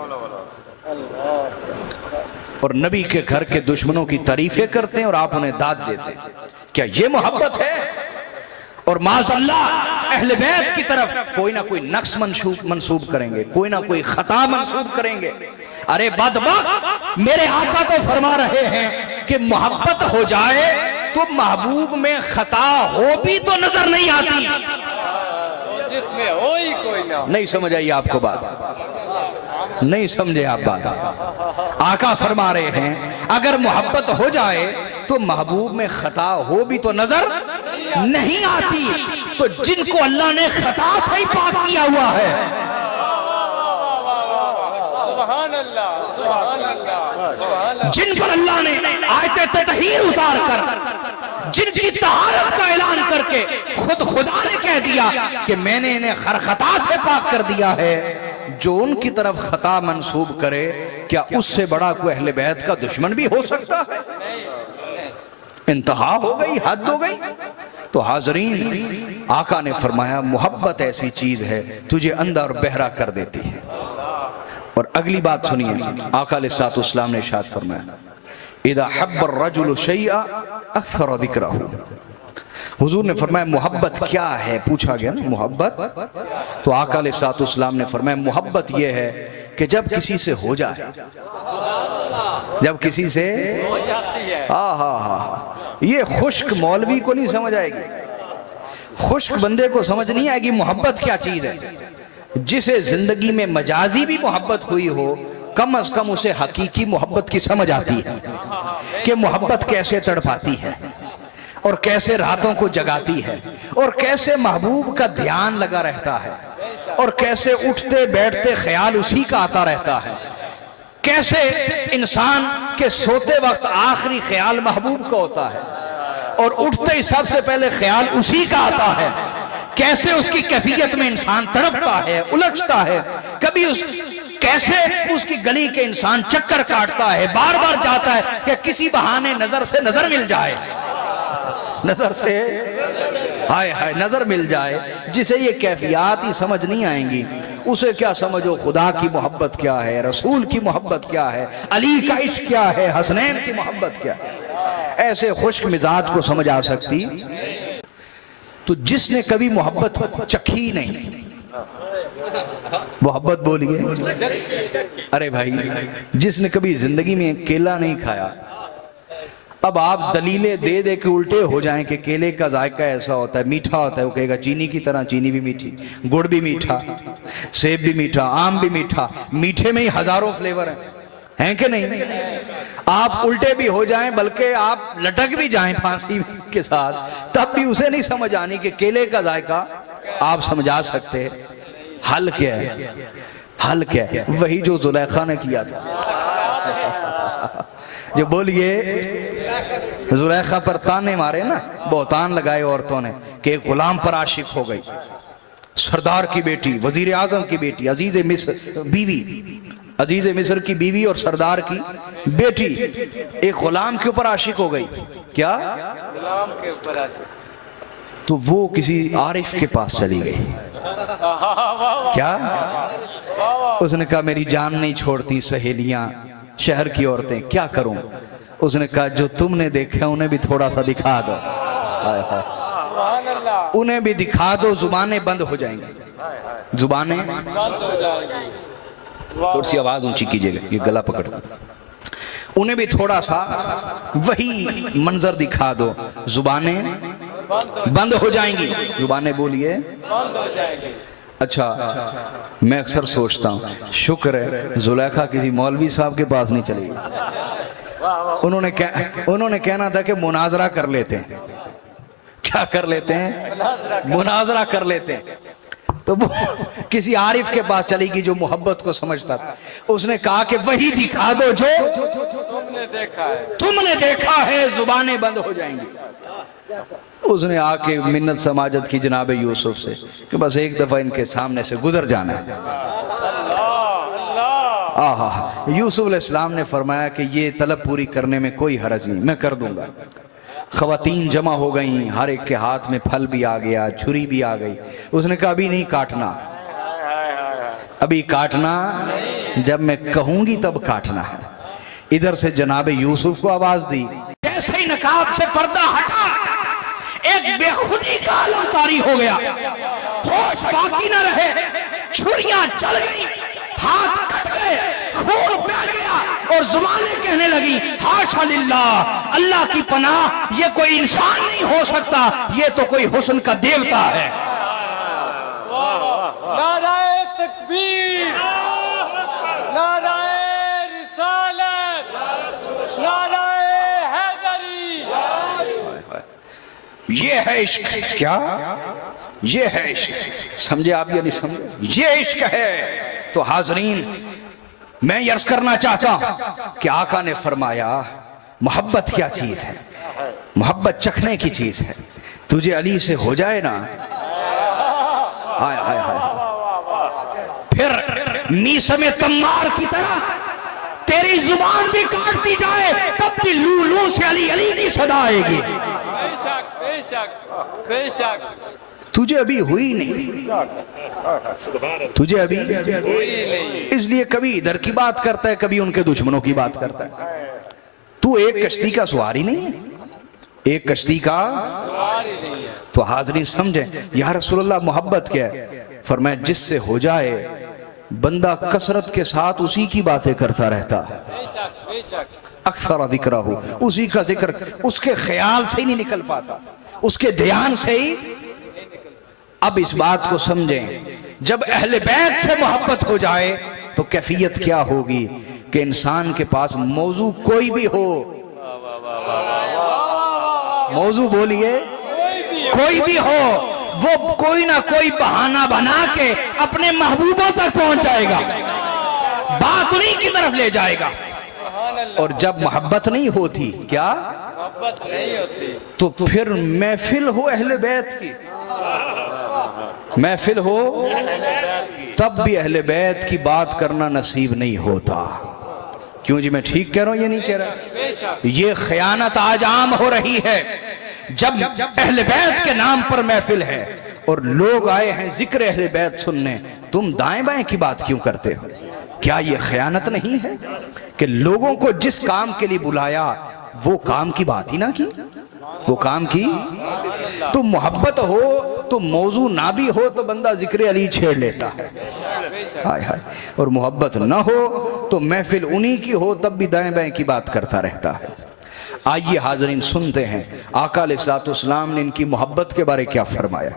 और नबी के घर के दुश्मनों की तारीफें करते हैं और आप उन्हें दाद देते हैं। क्या ये मोहब्बत है? और माज़अल्लाह अहले बैत की तरफ कोई ना कोई नक्स मंसूब करेंगे, कोई ना कोई खता मंसूब करेंगे। अरे बदबख्त, मेरे आका तो फरमा रहे हैं कि मोहब्बत हो जाए तो महबूब में खता हो भी तो नजर नहीं आती, जिसमें हो ही कोई ना। नहीं समझ आई आपको बात? नहीं समझे आप बात? आका फरमा रहे हैं अगर मोहब्बत हो जाए तो महबूब में खता हो भी तो नजर नहीं आती। तो जिनको अल्लाह ने खता से ही पाक किया हुआ है, जिन पर अल्लाह ने आयते ततहीर उतार कर जिनकी तहारत का ऐलान करके खुद खुदा ने कह दिया कि मैंने इन्हें हर खता से पाक कर दिया है, जो उनकी तरफ खता मंसूब करे क्या उससे बड़ा कोई अहले बैत का दुश्मन भी हो सकता है? इंतहा हो गई, हद हो गई। तो हाजरीन, आका ने फरमाया मोहब्बत ऐसी चीज है तुझे अंधा और बहरा कर देती है। और अगली बात सुनिए, आका अलैहिस्सलाम ने इरशाद फरमाया इदा हब्बर रजुल शैआ अक्सर जिक्रहु। हुजूर ने फरमाया मोहब्बत क्या है, पूछा गया ना मोहब्बत, तो आका अलैहिस्सलाम ने फरमाया मोहब्बत यह है कि जब किसी से हो जाए, जब किसी से हो जाती है, ये खुश्क मौलवी को नहीं समझ आएगी, खुश्क बंदे को समझ नहीं आएगी मोहब्बत क्या चीज है। जिसे जिंदगी में मजाजी भी मोहब्बत हुई हो कम अज कम उसे हकीकी मोहब्बत की समझ आती है कि मोहब्बत कैसे तड़पाती है और कैसे रातों को जगाती है और कैसे महबूब का ध्यान लगा रहता है और कैसे उठते बैठते ख्याल उसी का आता रहता है, कैसे इंसान के सोते वक्त आखिरी ख्याल महबूब का होता है और उठते ही सबसे पहले ख्याल उसी का आता है, कैसे उसकी कैफियत में इंसान तड़पता है, उलझता है, कभी कैसे उसकी गली के इंसान चक्कर काटता है, बार बार जाता है कि किसी बहाने नजर से नजर मिल जाए, नजर से हाय हाय नजर मिल जाए। जिसे ये कैफियत ही समझ नहीं आएंगी उसे क्या समझो खुदा की मोहब्बत क्या है, रसूल की मोहब्बत क्या है, अली का इश्क क्या है, हसनैन की मोहब्बत क्या है। ऐसे खुश्क मिजाज को समझ आ सकती तो जिसने कभी मोहब्बत चखी नहीं, मोहब्बत बोलिए, अरे भाई जिसने कभी जिंदगी में केला नहीं खाया, अब आप दलीलें दे दे के उल्टे हो जाएं कि केले का जायका ऐसा होता है, मीठा होता है, वो कहेगा चीनी की तरह, चीनी भी मीठी, गुड़ भी मीठा, सेब भी मीठा, आम भी मीठा, मीठे में ही हजारों फ्लेवर हैं कि नहीं। आप उल्टे भी हो जाएं, बल्कि आप लटक भी जाएं फांसी के साथ, तब भी उसे नहीं समझ आनी कि केले का जायका आप समझा सकते हैं। हल क्या है, हल क्या है, वही जो जुलेखा ने किया था। जो बोलिए जुलेखा पर ताने मारे ना, बहुतान लगाए औरतों ने कि एक गुलाम पर आशिक हो गई, सरदार की बेटी, वजीर आजम की बेटी, अजीज मिस्र बीवी, अजीज मिस्र की बीवी और सरदार की बेटी एक गुलाम के ऊपर आशिक हो गई। क्या गुलाम के ऊपर आशिक? तो वो किसी आरिफ के पास चली गई। क्या? उसने कहा मेरी जान नहीं छोड़ती सहेलियां, शहर की औरतें, क्या करूं? उसने कहा जो तुमने देखा उन्हें भी थोड़ा सा दिखा दो, उन्हें भी दिखा दो, जुबानें बंद हो जाएंगी, जुबानें बंद हो जाएगी। थोड़ी सी आवाज ऊंची कीजिएगा, ये गला पकड़ता, उन्हें भी थोड़ा सा वही मंजर दिखा दो, जुबानें बंद हो जाएंगी, जुबानें बोलिए बंद हो जाएगी। अच्छा, मैं अक्सर सोचता हूँ शुक्र है जुलेखा किसी मौलवी साहब के पास नहीं चली। उन्होंने कहना था कि मुनाजरा कर लेते हैं। क्या कर लेते हैं? मुनाजरा कर लेते हैं। तो वो किसी आरिफ के पास चलेगी जो मोहब्बत को समझता था। उसने कहा कि वही दिखा दो जो तुमने देखा है, जुबानें बंद हो जाएंगी। उसने आके मिन्नत समाजत की जनाब यूसुफ से कि बस एक दफा इनके सामने से गुजर जाना है। आहा, यूसुफ अलैहिस्सलाम ने फरमाया कि ये तलब पूरी करने में कोई हरज नहीं, मैं कर दूंगा। खवातीन जमा हो गई, हर एक के हाथ में फल भी आ गया, छुरी भी आ गई। उसने कहा अभी नहीं काटना, अभी काटना जब मैं कहूंगी तब काटना है। इधर से जनाब यूसुफ को आवाज दी, जैसे ही नकाब से पर्दा हटा एक बेखुदी का आलम तारी हो गया, होश बाकी न रहे, छुरियां चल गई, हाथ कट गए, खून बह गया और जुबानें कहने लगी हाशा लिल्लाह, अल्लाह की पनाह, ये कोई इंसान नहीं हो सकता, ये तो कोई हुस्न का देवता है। नाराए तकबीर, नाराए रिसालत, नाराए हैदरी। ये है इश्क। क्या? ये है इश्क। समझे आप या नहीं समझे? ये इश्क है। तो हाजरीन, मैं ये अर्ज करना चाहता हूं कि आका ने फरमाया मोहब्बत क्या चीज है, मोहब्बत चखने की चीज है। तुझे अली से हो जाए ना, हाय हाय हाय, फिर मीसमे तम्मार की तरह तेरी जुबान भी काट दी जाए, तब भी लू लू से अली अली की सदा आएगी। बेशक बेशक बेशक। तुझे अभी हुई नहीं, तुझे अभी इसलिए कभी इधर की बात करता है, कभी उनके दुश्मनों की बात करता है। तू एक कश्ती का सवारी नहीं है, एक कश्ती का। तो हाज़रीन समझे या रसूलुल्लाह मोहब्बत क्या है? फरमाया जिससे हो जाए बंदा कसरत के साथ उसी की बातें करता रहता है, अक्सर जिक्र हो, उसी का जिक्र, उसके ख्याल से ही नहीं निकल पाता, उसके ध्यान से ही। अब इस बात को समझें, जब अहले बैत से मोहब्बत हो जाए तो कैफियत क्या होगी कि इंसान के पास मौजू कोई भी हो, मौजू बोलिए, कोई भी हो, वो कोई ना कोई बहाना बना के अपने महबूबों तक पहुंच जाएगा, बात उन्हीं की तरफ ले जाएगा। और जब मोहब्बत नहीं होती, क्या मोहब्बत नहीं होती, तो फिर महफिल हो अहले बैत की, महफिल हो तब भी अहले बैत की बात करना नसीब नहीं होता। क्यों जी, मैं ठीक कह रहा हूं, ये नहीं कह रहा? ये खयानत आज आम हो रही है। जब अहले बैत के नाम पर महफिल है और लोग आए हैं जिक्र अहले बैत सुनने, तुम दाएं बाएं की बात क्यों करते हो? क्या ये खयानत नहीं है कि लोगों को जिस काम के लिए बुलाया वो काम की बात ही ना की, वो काम की? तो मोहब्बत हो तो मौजू ना भी हो तो बंदा जिक्र अली छेड़ लेता है, हाय हाय, और मोहब्बत ना हो तो महफिल उन्हीं की हो तब भी दाएं बाएं की बात करता रहता है। आइए हाज़रीन सुनते हैं आका अलैहिस्सलाम ने इनकी मोहब्बत के बारे क्या फरमाया।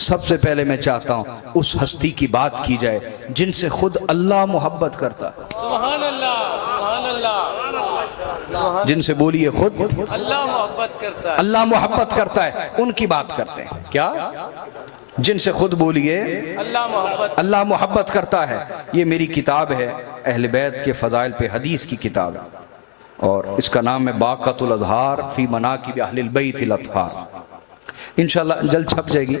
सबसे पहले मैं चाहता हूं उस हस्ती की बात की जाए जिनसे खुद अल्लाह मोहब्बत करता है। सुभान अल्लाह, सुभान अल्लाह, जिनसे बोलिए खुद अल्लाह मोहब्बत करता है, अल्लाह मोहब्बत करता है, उनकी बात करते हैं। क्या? जिनसे खुद बोलिए अल्लाह मोहब्बत करता है। ये मेरी किताब है अहले बैत के फ़ज़ाइल पे हदीस की किताब है और इसका नाम है बाक़तुल अज़हार फ़ी मनाक़िब अहलिल बैतिल अत्हार। इंशाअल्लाह जल्द छप जाएगी।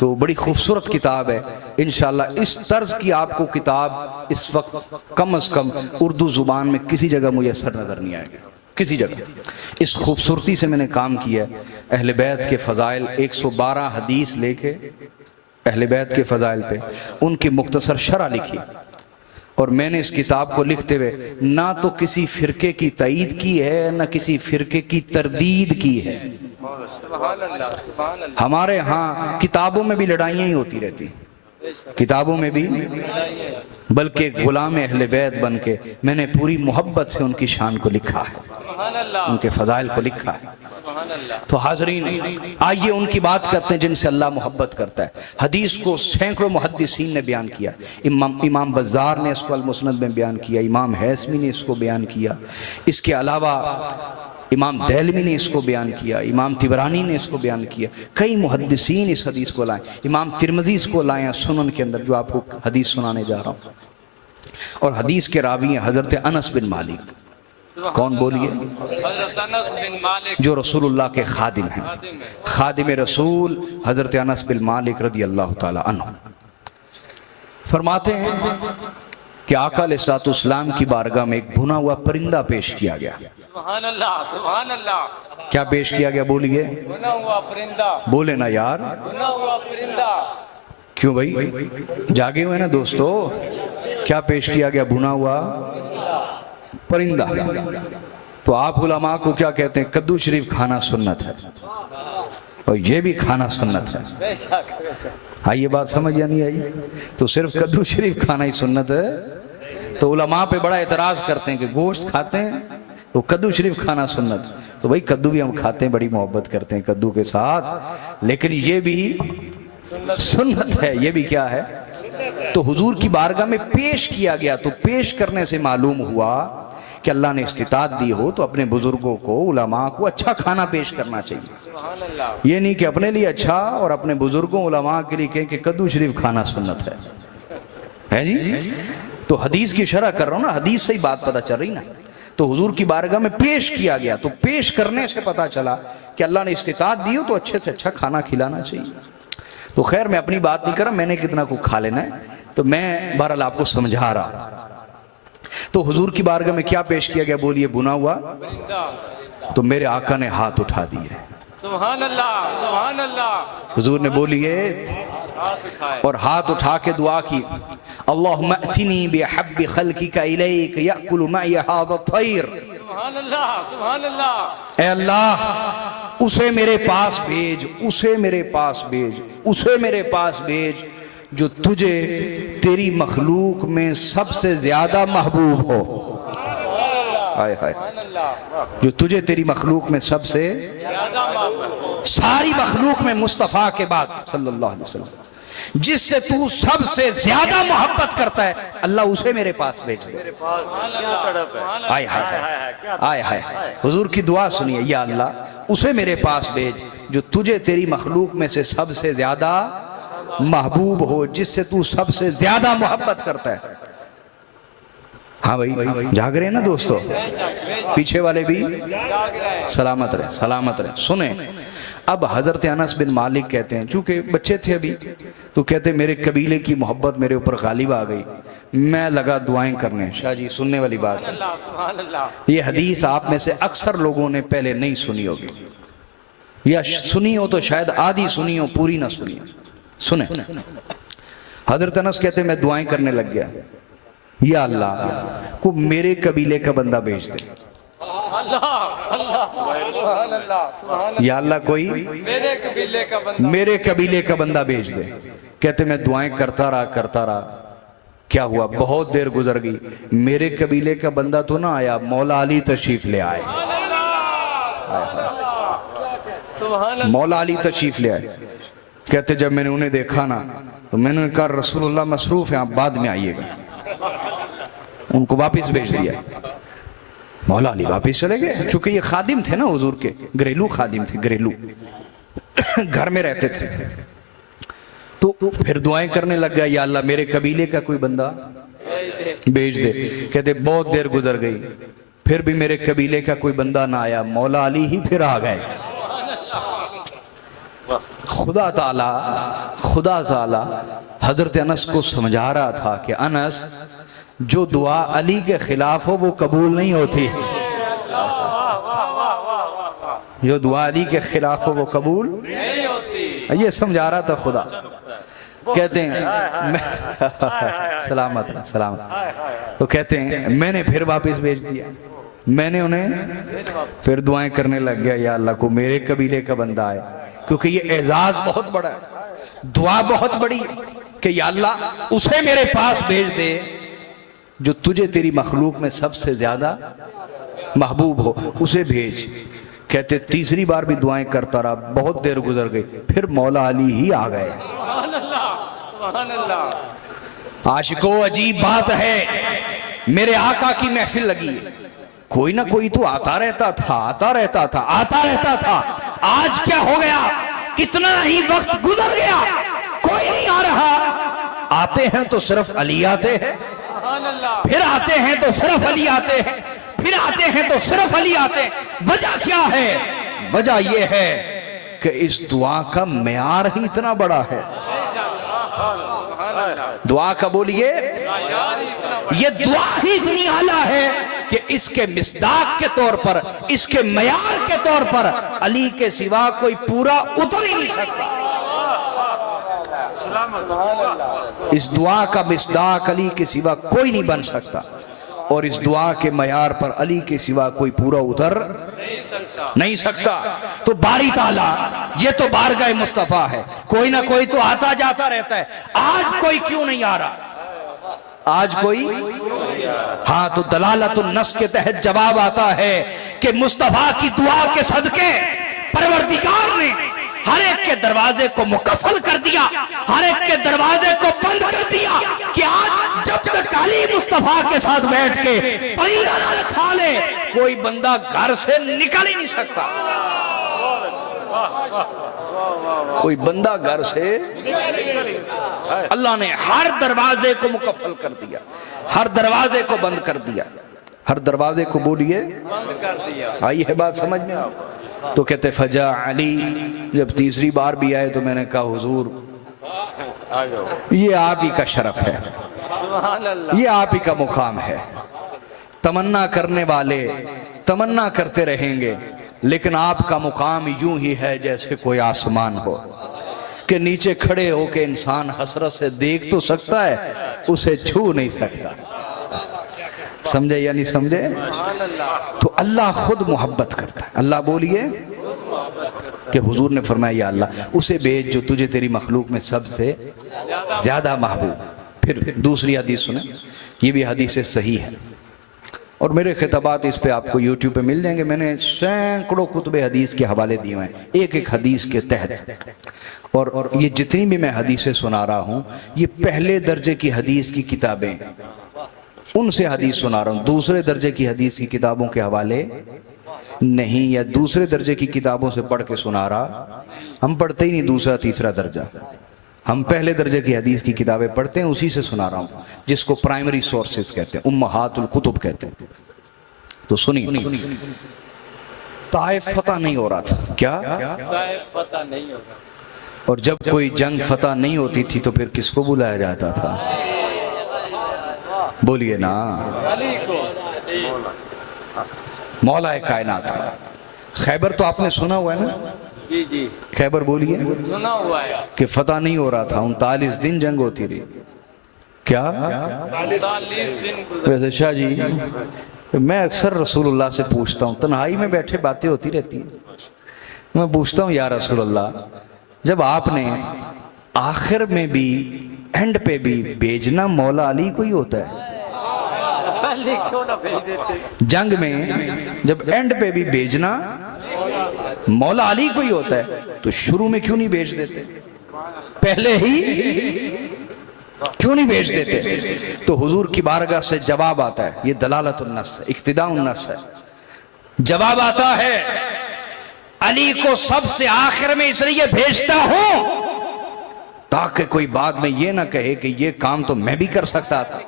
तो बड़ी खूबसूरत किताब है। इंशाअल्लाह इस तर्ज की आपको किताब इस वक्त कम अज़ कम उर्दू ज़ुबान में किसी जगह मुयस्सर नज़र नहीं आएगा, किसी जगह। इस खूबसूरती से मैंने काम किया है। अहले बैत के फ़ज़ाइल 112 हदीस लेके अहले बैत के फ़ज़ाइल पे उनकी मुख्तसर शरह लिखी और मैंने इस किताब को लिखते हुए ना तो किसी फ़िरके की तईद की है ना किसी फ़िरके की तरदीद की है। हमारे यहाँ किताबों में भी लड़ाइयाँ ही होती रहती, किताबों में भी, बल्कि गुलाम अहले बैत बन के मैंने पूरी मोहब्बत से उनकी शान को लिखा है, उनके फ़ज़ाइल को लिखा है। तो हाज़रीन आइए उनकी बात करते हैं जिनसे अल्लाह मोहब्बत करता है। हदीस को सैकड़ों मुहद्दिसीन ने बयान किया। इमाम बज़्ज़ार ने इसको अल-मुस्नद में बयान किया, इमाम हैसमी ने इसको बयान किया, इसके अलावा इमाम दैलमी ने इसको बयान किया, इमाम तिबरानी ने इसको बयान किया। कई मुहद्दिसीन इस हदीस को लाए। इमाम तिरमिज़ी इसको लाए हैं सुनन के अंदर, जो आपको हदीस सुनाने जा रहा हूँ। और हदीस के रावी हैं हज़रत अनस बिन मालिक। कौन बोलिए? हज़रत अनस बिन मालिक जो रसूलुल्लाह के खादिम हैं, खादिम रसूल हज़रत अनस बिन मालिक रज़ी अल्लाह ताला अन्हु फरमाते हैं कि आका अलैहिस्सलाम की बारगाह में एक भुना हुआ परिंदा पेश किया गया। सुभान अल्लाह, सुभान अल्लाह। क्या पेश किया गया? बोलिए। भुना हुआ परिंदा। बोले ना यार, भुना हुआ परिंदा। क्यों भाई, जागे हुए ना दोस्तों? क्या पेश किया गया? भुना हुआ परिंदा। तो आप उलमा को क्या कहते हैं? कद्दू शरीफ खाना सुन्नत है और ये भी खाना सुन्नत है। हाँ, ये बात समझ या नहीं आई? तो सिर्फ कद्दू शरीफ खाना ही सुन्नत है? तो उलमा पे बड़ा एतराज़ करते हैं कि गोश्त खाते हैं तो कद्दू शरीफ खाना सुन्नत। तो भाई कद्दू भी हम खाते हैं, बड़ी मोहब्बत करते हैं कद्दू के साथ, लेकिन ये भी सुन्नत है। ये भी क्या है? तो हुजूर की बारगाह में पेश किया गया। तो पेश करने से मालूम हुआ कि अल्लाह ने इस्तिताअत दी हो तो अपने बुजुर्गों को, उलमा को अच्छा खाना पेश करना चाहिए। ये नहीं कि अपने लिए अच्छा और अपने बुजुर्गों, उलमा के लिए कहें कि कद्दू शरीफ खाना सुन्नत है जी। तो हदीस की शरह कर रहा हूँ ना, हदीस से ही बात पता चल रही ना। तो हुजूर की बारगाह में पेश किया गया। तो पेश करने से पता चला कि अल्लाह ने इस्तिताअत दी हो तो अच्छे से अच्छा खाना खिलाना चाहिए। तो खैर मैं अपनी बात नहीं कर रहा, मैंने कितना को खा लेना है, तो मैं बहरहाल आपको समझा रहा। तो हुजूर की बारगाह में क्या पेश किया गया? बोलिए। भुना हुआ। तो मेरे आका ने हाथ उठा दिए। सुभान अल्लाह, सुभान अल्लाह। हुजूर ने बोलिए और हाथ उठा के दुआ की, अल्लाहुम्मा अतिनी बिहब्बि खल्किका इलैक याकुलु मई हाज़ा तैर। सुभान अल्लाह, सुभान अल्लाह। ऐ अल्लाह उसे मेरे पास भेज, उसे मेरे पास भेज, उसे मेरे पास भेज जो तुझे तेरी मखलूक में सबसे ज्यादा महबूब हो। हाय हाय, जो तुझे तेरी मखलूक में सबसे, सारी मखलूक में मुस्तफ़ा के बाद सल्लल्लाहु अलैहि वसल्लम जिससे तू सबसे ज्यादा मोहब्बत करता है, अल्लाह उसे मेरे पास भेज दे। आय हाय आय हाय, हुजूर की दुआ सुनिए, या अल्लाह उसे मेरे पास भेज जो तुझे तेरी मखलूक में से सबसे ज्यादा महबूब हो, जिससे तू सबसे ज्यादा मोहब्बत करता है। हाँ भाई, जाग रहे हैं ना दोस्तों, पीछे वाले भी सलामत रहे, सलामत रहे। सुने, अब हजरत अनस बिन मालिक कहते हैं, चूंकि बच्चे थे अभी, तो कहते मेरे कबीले की मोहब्बत मेरे ऊपर गालिब आ गई, मैं लगा दुआएं करने। शाह जी, सुनने वाली बात है, ये हदीस आप में से अक्सर लोगों ने पहले नहीं सुनी होगी, या सुनी हो तो शायद आधी सुनी हो, पूरी ना सुनी हो। सुने, हजरत अनस कहते मैं दुआएं करने लग गया, या अल्लाह को मेरे कबीले का बंदा भेज दे, या अल्लाह कोई मेरे कबीले का बंदा भेज दे। कहते मैं दुआएं करता रहा, क्या हुआ, बहुत देर गुजर गई, मेरे कबीले का बंदा तो ना आया, मौला अली तशरीफ ले आए। मौला अली तशरीफ ले आए। कहते जब मैंने उन्हें देखा ना, तो मैंने कहा रसूलुल्लाह मसरूफ है, आप बाद में आइएगा। उनको वापस भेज दिया, मौला अली वापस चले गए, चूंकि ये खादिम थे ना हुजूर के, घरेलू खादिम थे, घरेलू घर में रहते थे। तो फिर दुआएं करने लग गया, या अल्लाह मेरे कबीले का कोई बंदा भेज दे। कहते बहुत देर गुजर गई, फिर भी मेरे कबीले का कोई बंदा ना आया, मौला अली ही फिर आ गए। खुदा ताला हजरत अनस को समझा रहा था कि अनस, जो दुआ अली के खिलाफ हो वो कबूल नहीं होती, जो दुआ अली के खिलाफ हो वो कबूल नहीं होती। ये समझा रहा था खुदा। कहते हैं सलामत सलामत। तो कहते हैं मैंने फिर वापस भेज दिया, मैंने उन्हें फिर दुआएं करने लग गया, या अल्लाह को मेरे कबीले का बंदा आए, क्योंकि ये एजाज बहुत बड़ा है, दुआ बहुत बड़ी है कि या अल्लाह उसे मेरे पास भेज दे जो तुझे तेरी मखलूक में सबसे ज्यादा महबूब हो, उसे भेज। कहते तीसरी बार भी दुआएं करता रहा, बहुत देर गुजर गई, फिर मौला अली ही आ गए। आशिको अजीब बात है, मेरे आका की महफिल लगी है, कोई ना कोई तो आता रहता था। आज क्या हो गया, कितना ही वक्त गुजर गया, कोई नहीं आ रहा। आते हैं तो सिर्फ अली आते हैं, फिर आते हैं तो सिर्फ अली आते हैं, फिर आते हैं तो सिर्फ अली आते हैं। वजह क्या है? वजह यह है कि इस दुआ का मेयार ही इतना बड़ा है। दुआ का बोलिए, ये दुआ ही इतनी आला है कि इसके मिसदाक के तौर पर, इसके मयार के तौर पर अली के सिवा कोई पूरा उतर ही नहीं सकता। इस दुआ का मिसदाक अली के सिवा कोई नहीं बन सकता, और इस दुआ के मयार पर अली के सिवा कोई पूरा उतर नहीं सकता। तो बारी ताला, ये तो बारगाह मुस्तफा है, कोई ना कोई तो आता जाता रहता है। आज कोई क्यों नहीं आ रहा? आज कोई, हाँ, तो दलालतुन नस के तहत जवाब आता है कि मुस्तफा की दुआ के सदके परवरदिगार ने हर एक के दरवाजे को मुकफ्फल कर दिया, हर एक के दरवाजे को बंद कर दिया कि आज जब तक अली मुस्तफा के साथ बैठ के परिंदा ना खा ले, कोई बंदा घर से निकल ही नहीं सकता। कोई बंदा घर से, अल्लाह ने हर दरवाजे को मुकफ्फल कर दिया, हर दरवाजे को बंद कर दिया, हर दरवाजे को बोलिए बंद कर दिया। आई है बात समझ में? तो कहते फजा अली, जब तीसरी बार भी आए तो मैंने कहा हुजूर, ये आप ही का शरफ है, ये आप ही का मुकाम है। तमन्ना करने वाले तमन्ना करते रहेंगे, लेकिन आपका मुकाम यूं ही है जैसे कोई आसमान हो, कि नीचे खड़े होके इंसान हसरत से देख तो सकता है, उसे छू नहीं सकता। समझे या नहीं समझे? तो अल्लाह खुद मोहब्बत करता है। अल्लाह बोलिए कि हुजूर ने फरमाया, या अल्लाह उसे भेज जो तुझे तेरी मखलूक में सबसे ज्यादा महबूब। फिर दूसरी हदीस सुने, ये भी हदीस सही है। और मेरे खिताबात इस पे आपको यूट्यूब पे मिल जाएंगे। मैंने सैकड़ों कुतुबे हदीस के हवाले दिए हैं एक एक हदीस के तहत। और ये जितनी भी मैं हदीसें सुना रहा हूँ ये पहले दर्जे की हदीस की किताबें, उनसे हदीस सुना रहा हूँ। दूसरे दर्जे की हदीस की किताबों के हवाले नहीं, या दूसरे दर्जे की किताबों से पढ़ के सुना रहा। हम पढ़ते ही नहीं दूसरा तीसरा दर्जा, हम पहले दर्जे की हदीस की किताबें पढ़ते हैं, उसी से सुना रहा हूँ, जिसको प्राइमरी सोर्सेज कहते हैं, उम्महातुल कुतुब कहते हैं। तो सुनिए, ताइफ फतह नहीं हो रहा था। क्या? ताइफ फतह नहीं होगा। और जब कोई जंग फतह नहीं होती थी तो फिर किसको बुलाया जाता था? बोलिए ना, अली को। मौला कायनात। खैबर तो आपने सुना हुआ है ना? जी जी खैबर बोलिए सुना हुआ है कि फतह नहीं हो रहा था, 39 दिन जंग होती रही। क्या? 40 दिन गुजर। वैसे शाह जी, मैं अक्सर रसूलुल्लाह से पूछता हूँ, तन्हाई में बैठे बातें होती रहती हैं, मैं पूछता हूँ या रसूलुल्लाह, जब आपने आखिर में भी एंड पे भी भेजना मौला अली को ही होता है, अली क्यों ना भेज देते? जंग में जब एंड पे भी भेजना मौला अली को ही होता है, तो शुरू में क्यों नहीं भेज देते? पहले ही क्यों नहीं भेज देते? तो हुजूर की बारगाह से जवाब आता है, ये दलालतुन नस है, इक्तिदाउन नस है। जवाब आता है, अली को सबसे आखिर में इसलिए भेजता हूं ताकि कोई बाद में ये ना कहे कि ये काम तो मैं भी कर सकता था,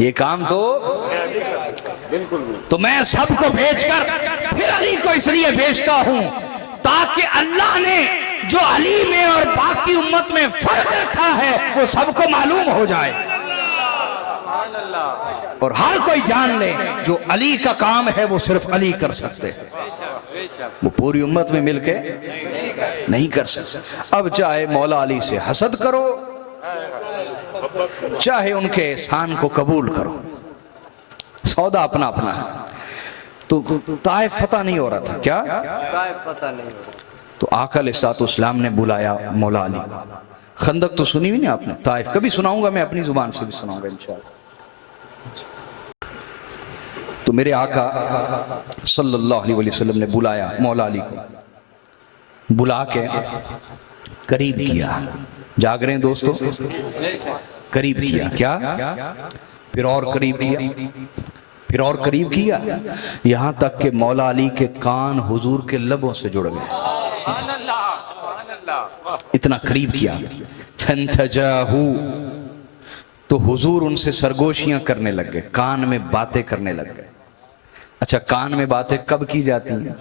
ये काम तो मैं सबको भेजकर फिर अली को इसलिए भेजता हूं ताकि अल्लाह ने जो अली में और बाकी उम्मत में फर्क रखा है वो सबको मालूम हो जाए, और हर कोई जान ले जो अली का काम है वो सिर्फ अली कर सकते हैं, वो पूरी उम्मत में मिलके नहीं कर सकते। अब चाहे मौला अली से हसद करो, चाहे उनके एहसान को कबूल करो, सौदा अपना अपना है। तो ताइफ फतह नहीं हो रहा था। क्या? ताइफ फतह नहीं हो रहा। तो आका अलैहिस्सलाम ने बुलाया मौला अली को। खंदक तो सुनी भी नहीं आपने? ताइफ कभी सुनाऊंगा, मैं अपनी जुबान से भी सुनाऊंगा इंशाअल्लाह। तो मेरे आका सल्लल्लाहु अलैहि वसल्लम ने बुलाया मौला अली को, बुला के करीब किया। जाग रहे हैं दोस्तों? करीब किया। क्या? फिर और करीब किया, फिर और करीब किया, यहां तक कि मौला अली के कान हुजूर के लबों से जुड़ गए। इतना करीब किया। फंतजाहू, तो हुजूर उनसे सरगोशियां करने लग गए, कान में बातें करने लग गए। अच्छा, कान में बातें कब की जाती हैं?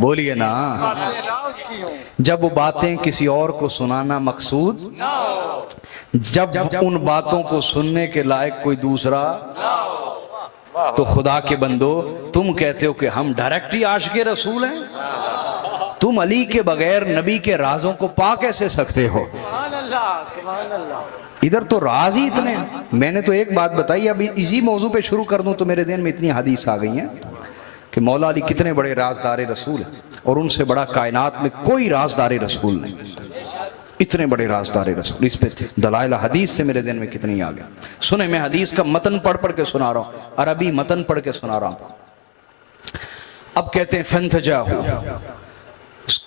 बोलिए ना, जब वो बातें किसी और को सुनाना मकसूद, जब उन बातों को सुनने के लायक कोई दूसरा, तो खुदा के बंदो, तुम कहते हो कि हम डायरेक्ट ही आशिक़े रसूल हैं, तुम अली के बगैर नबी के राजों को पा कैसे सकते हो? इधर तो राज ही इतने। मैंने तो एक बात बताई, अभी इसी मौजू पे शुरू कर दूं तो मेरे दिन में इतनी हदीस आ गई हैं कि मौला अली कितने बड़े राजदार रसूल हैं, और उनसे बड़ा कायनात में कोई राजदार रसूल नहीं, इतने बड़े राजदार रसूल। इस पे दलाइल हदीस से मेरे दिन में कितनी आ गया। सुने, मैं हदीस का मतन पढ़ पढ़ के सुना रहा हूँ, अरबी मतन पढ़ के सुना रहा हूँ। अब कहते हैं फंतजाहू,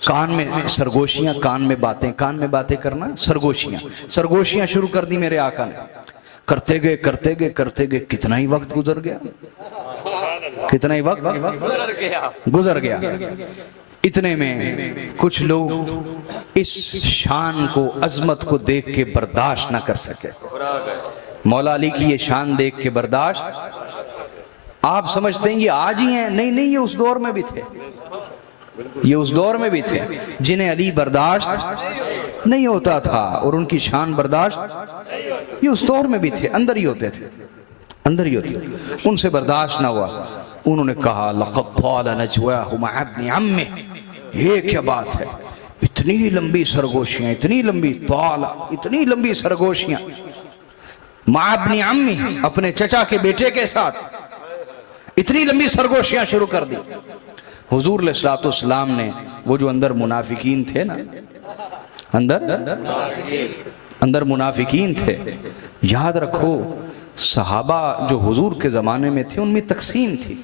कान में सरगोशियां, कान में बातें करना, सरगोशियां शुरू कर दी मेरे आका ने। करते गए, कितना ही वक्त गुजर गया, कितना ही वक्त गुजर गया। इतने में कुछ लोग इस शान को, अजमत को देख के बर्दाश्त ना कर सके। मौला अली की ये शान देख के बर्दाश्त, आप समझते हैं ये आज ही हैं? नहीं, ये उस दौर में भी थे, ये उस दौर में भी थे जिन्हें अली बर्दाश्त नहीं होता था, और उनकी शान बर्दाश्त, ये उस दौर में भी थे, अंदर ही होते थे, अंदर ही होते। उनसे बर्दाश्त ना हुआ, उन्होंने कहा लक़द ताला नजवाहु मअ इब्न अम्मिही, ये क्या बात है, इतनी लंबी सरगोशियां, इतनी लंबी सरगोशियां मअ इब्न अम्मिही, अपने चचा के बेटे के साथ इतनी लंबी सरगोशियां शुरू कर दी। हुजूर अलैहिस्सलाम ने, वो जो अंदर मुनाफिकीन थे ना, अंदर मुनाफिकीन थे। याद रखो, सहाबा जो हुजूर के ज़माने में थे उनमें तकसीम थी,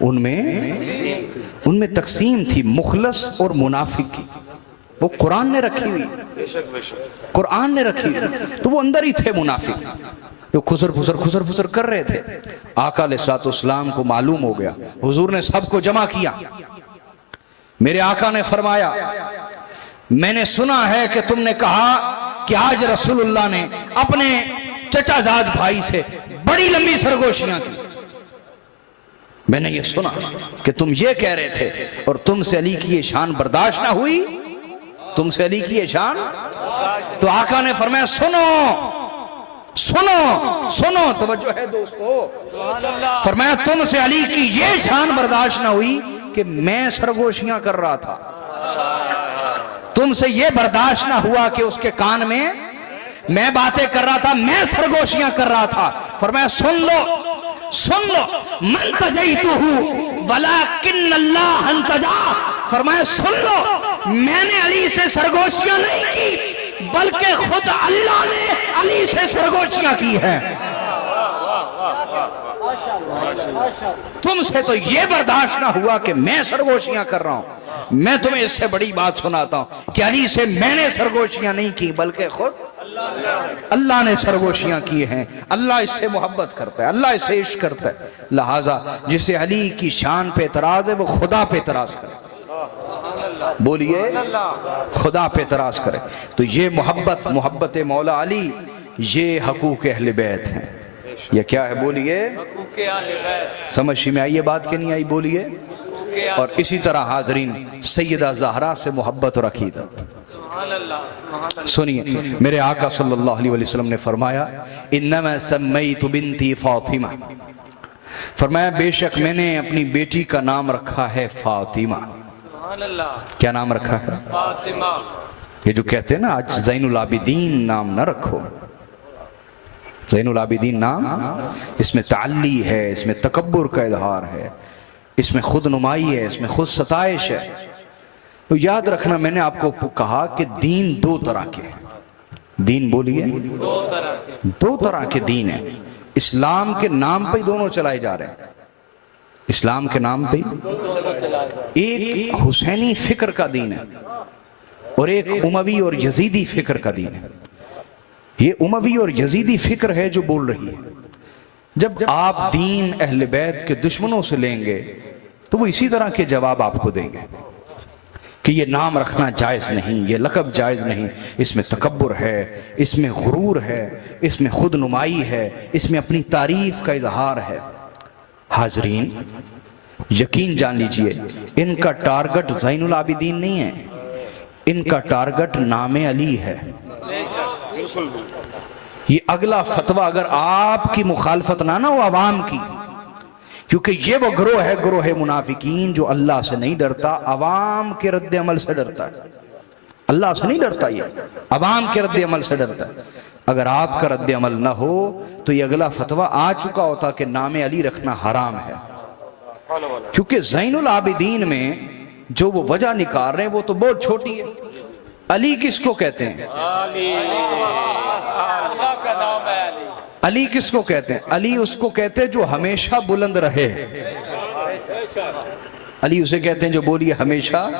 उनमें तकसीम थी मुखलस और मुनाफिक की। वो कुरान ने रखी हुई, कुरान ने रखी हुई, तो वो अंदर ही थे मुनाफिक जो खुसर फुसर कर रहे थे। आका अलैहिस्सलाम को मालूम हो गया, हुजूर ने सबको जमा किया। मेरे आका ने फरमाया, मैंने सुना है कि तुमने कहा कि आज रसूलुल्लाह ने अपने चचाजाद भाई से बड़ी लंबी सरगोशियां की। मैंने ये सुना कि तुम ये कह रहे थे और तुमसे अली की ये शान बर्दाश्त ना हुई, तुमसे अली की ये शान। तो आका ने फरमाया, सुनो सुनो सुनो, तवज्जो है दोस्तों। फरमाया, तुमसे अली की ये शान बर्दाश्त ना हुई कि मैं सरगोशियां कर रहा था, तुमसे ये बर्दाश्त ना हुआ कि उसके कान में मैं बातें कर रहा था, मैं सरगोशियां कर रहा था। फरमाया, सुन लो, मन तजैतुहु वलाकिन अल्लाह अंतजा। फरमाया, सुन लो, मैंने अली से सरगोशियां नहीं की, बल्कि खुद अल्लाह ने अली से सरगोशियां की है। तुमसे तो ये बर्दाश्त ना हुआ कि मैं सरगोशियां कर रहा हूं। मैं तुम्हें इससे बड़ी बात सुनाता हूं कि अली से मैंने सरगोशियां नहीं की, बल्कि खुद अल्लाह ने सरगोशियां की हैं। अल्लाह इससे मोहब्बत करता है, अल्लाह इससे इश्क करता है। लिहाजा जिसे अली की शान पे एतराज है वो खुदा पे एतराज करे। बोलिए, खुदा पे एतराज करे। तो ये मोहब्बत मौला अली, ये हकूक अहले बैत हैं। ये क्या है? बोलिए, समझ में आई ये बात कि नहीं आई? बोलिए। और इसी तरह हाजरीन, सैयदा ज़हरा से मोहब्बत और अकीदत। सुनिए, मेरे आका सल्लल्लाहु अलैहि वसल्लम ने फरमाया, इन्नमा सम्मैतु बिन्ती फातिमा। फरमाया, बेशक मैंने अपनी बेटी का नाम रखा है फातिमा। क्या नाम रखा है? फातिमा। ये जो कहते हैं ना आज ज़ैनुल आबिदीन नाम ना रखो, ज़ैनुल आबिदीन नाम, इसमें ताल्ली है, इसमें तकब्बुर का इजहार है, इसमें खुद नुमाई है, इसमें खुद सताइश है। तो याद रखना, मैंने आपको कहा कि दीन दो तरह के, दीन बोलिए, दो तरह के दीन है। इस्लाम के नाम पे ही दोनों चलाए जा रहे हैं, इस्लाम के नाम पे एक हुसैनी फिक्र का दीन है और एक उमवी और यजीदी फिक्र का दीन है। ये उमवी और यजीदी फिक्र है जो बोल रही है। जब आप दीन अहले बैत के दुश्मनों से लेंगे तो वो इसी तरह के जवाब आपको देंगे कि ये नाम रखना जायज़ नहीं, ये लक़ब जायज़ नहीं, इसमें तकब्बुर है, इसमें गुरूर है, इसमें खुद नुमाई है, इसमें अपनी तारीफ का इजहार है। हाजरीन, यकीन जान लीजिए, इनका टारगेट ज़ैनुल आबिदीन नहीं है, इनका टारगेट नाम अली है। ये अगला फतवा अगर आपकी मुखालफत ना हो आवाम की, क्योंकि ये वो ग्रोह है, ग्रोह मुनाफिकीन, जो अल्लाह से नहीं डरता, अवाम के रद्द अमल से डरता है। अल्लाह से नहीं डरता, ये अवाम के रद्द अमल से डरता है। अगर आपका रद्द अमल ना हो तो ये अगला फतवा आ चुका होता कि नाम अली रखना हराम है। क्योंकि ज़ैनुल आबिदीन में जो वो वजह निकाल रहे हैं वो तो बहुत छोटी है। अली किसको कहते हैं? अली किसको कहते हैं? अली उसको कहते हैं जो हमेशा बुलंद रहे। अली उसे कहते हैं जो, बोलिए, हमेशा,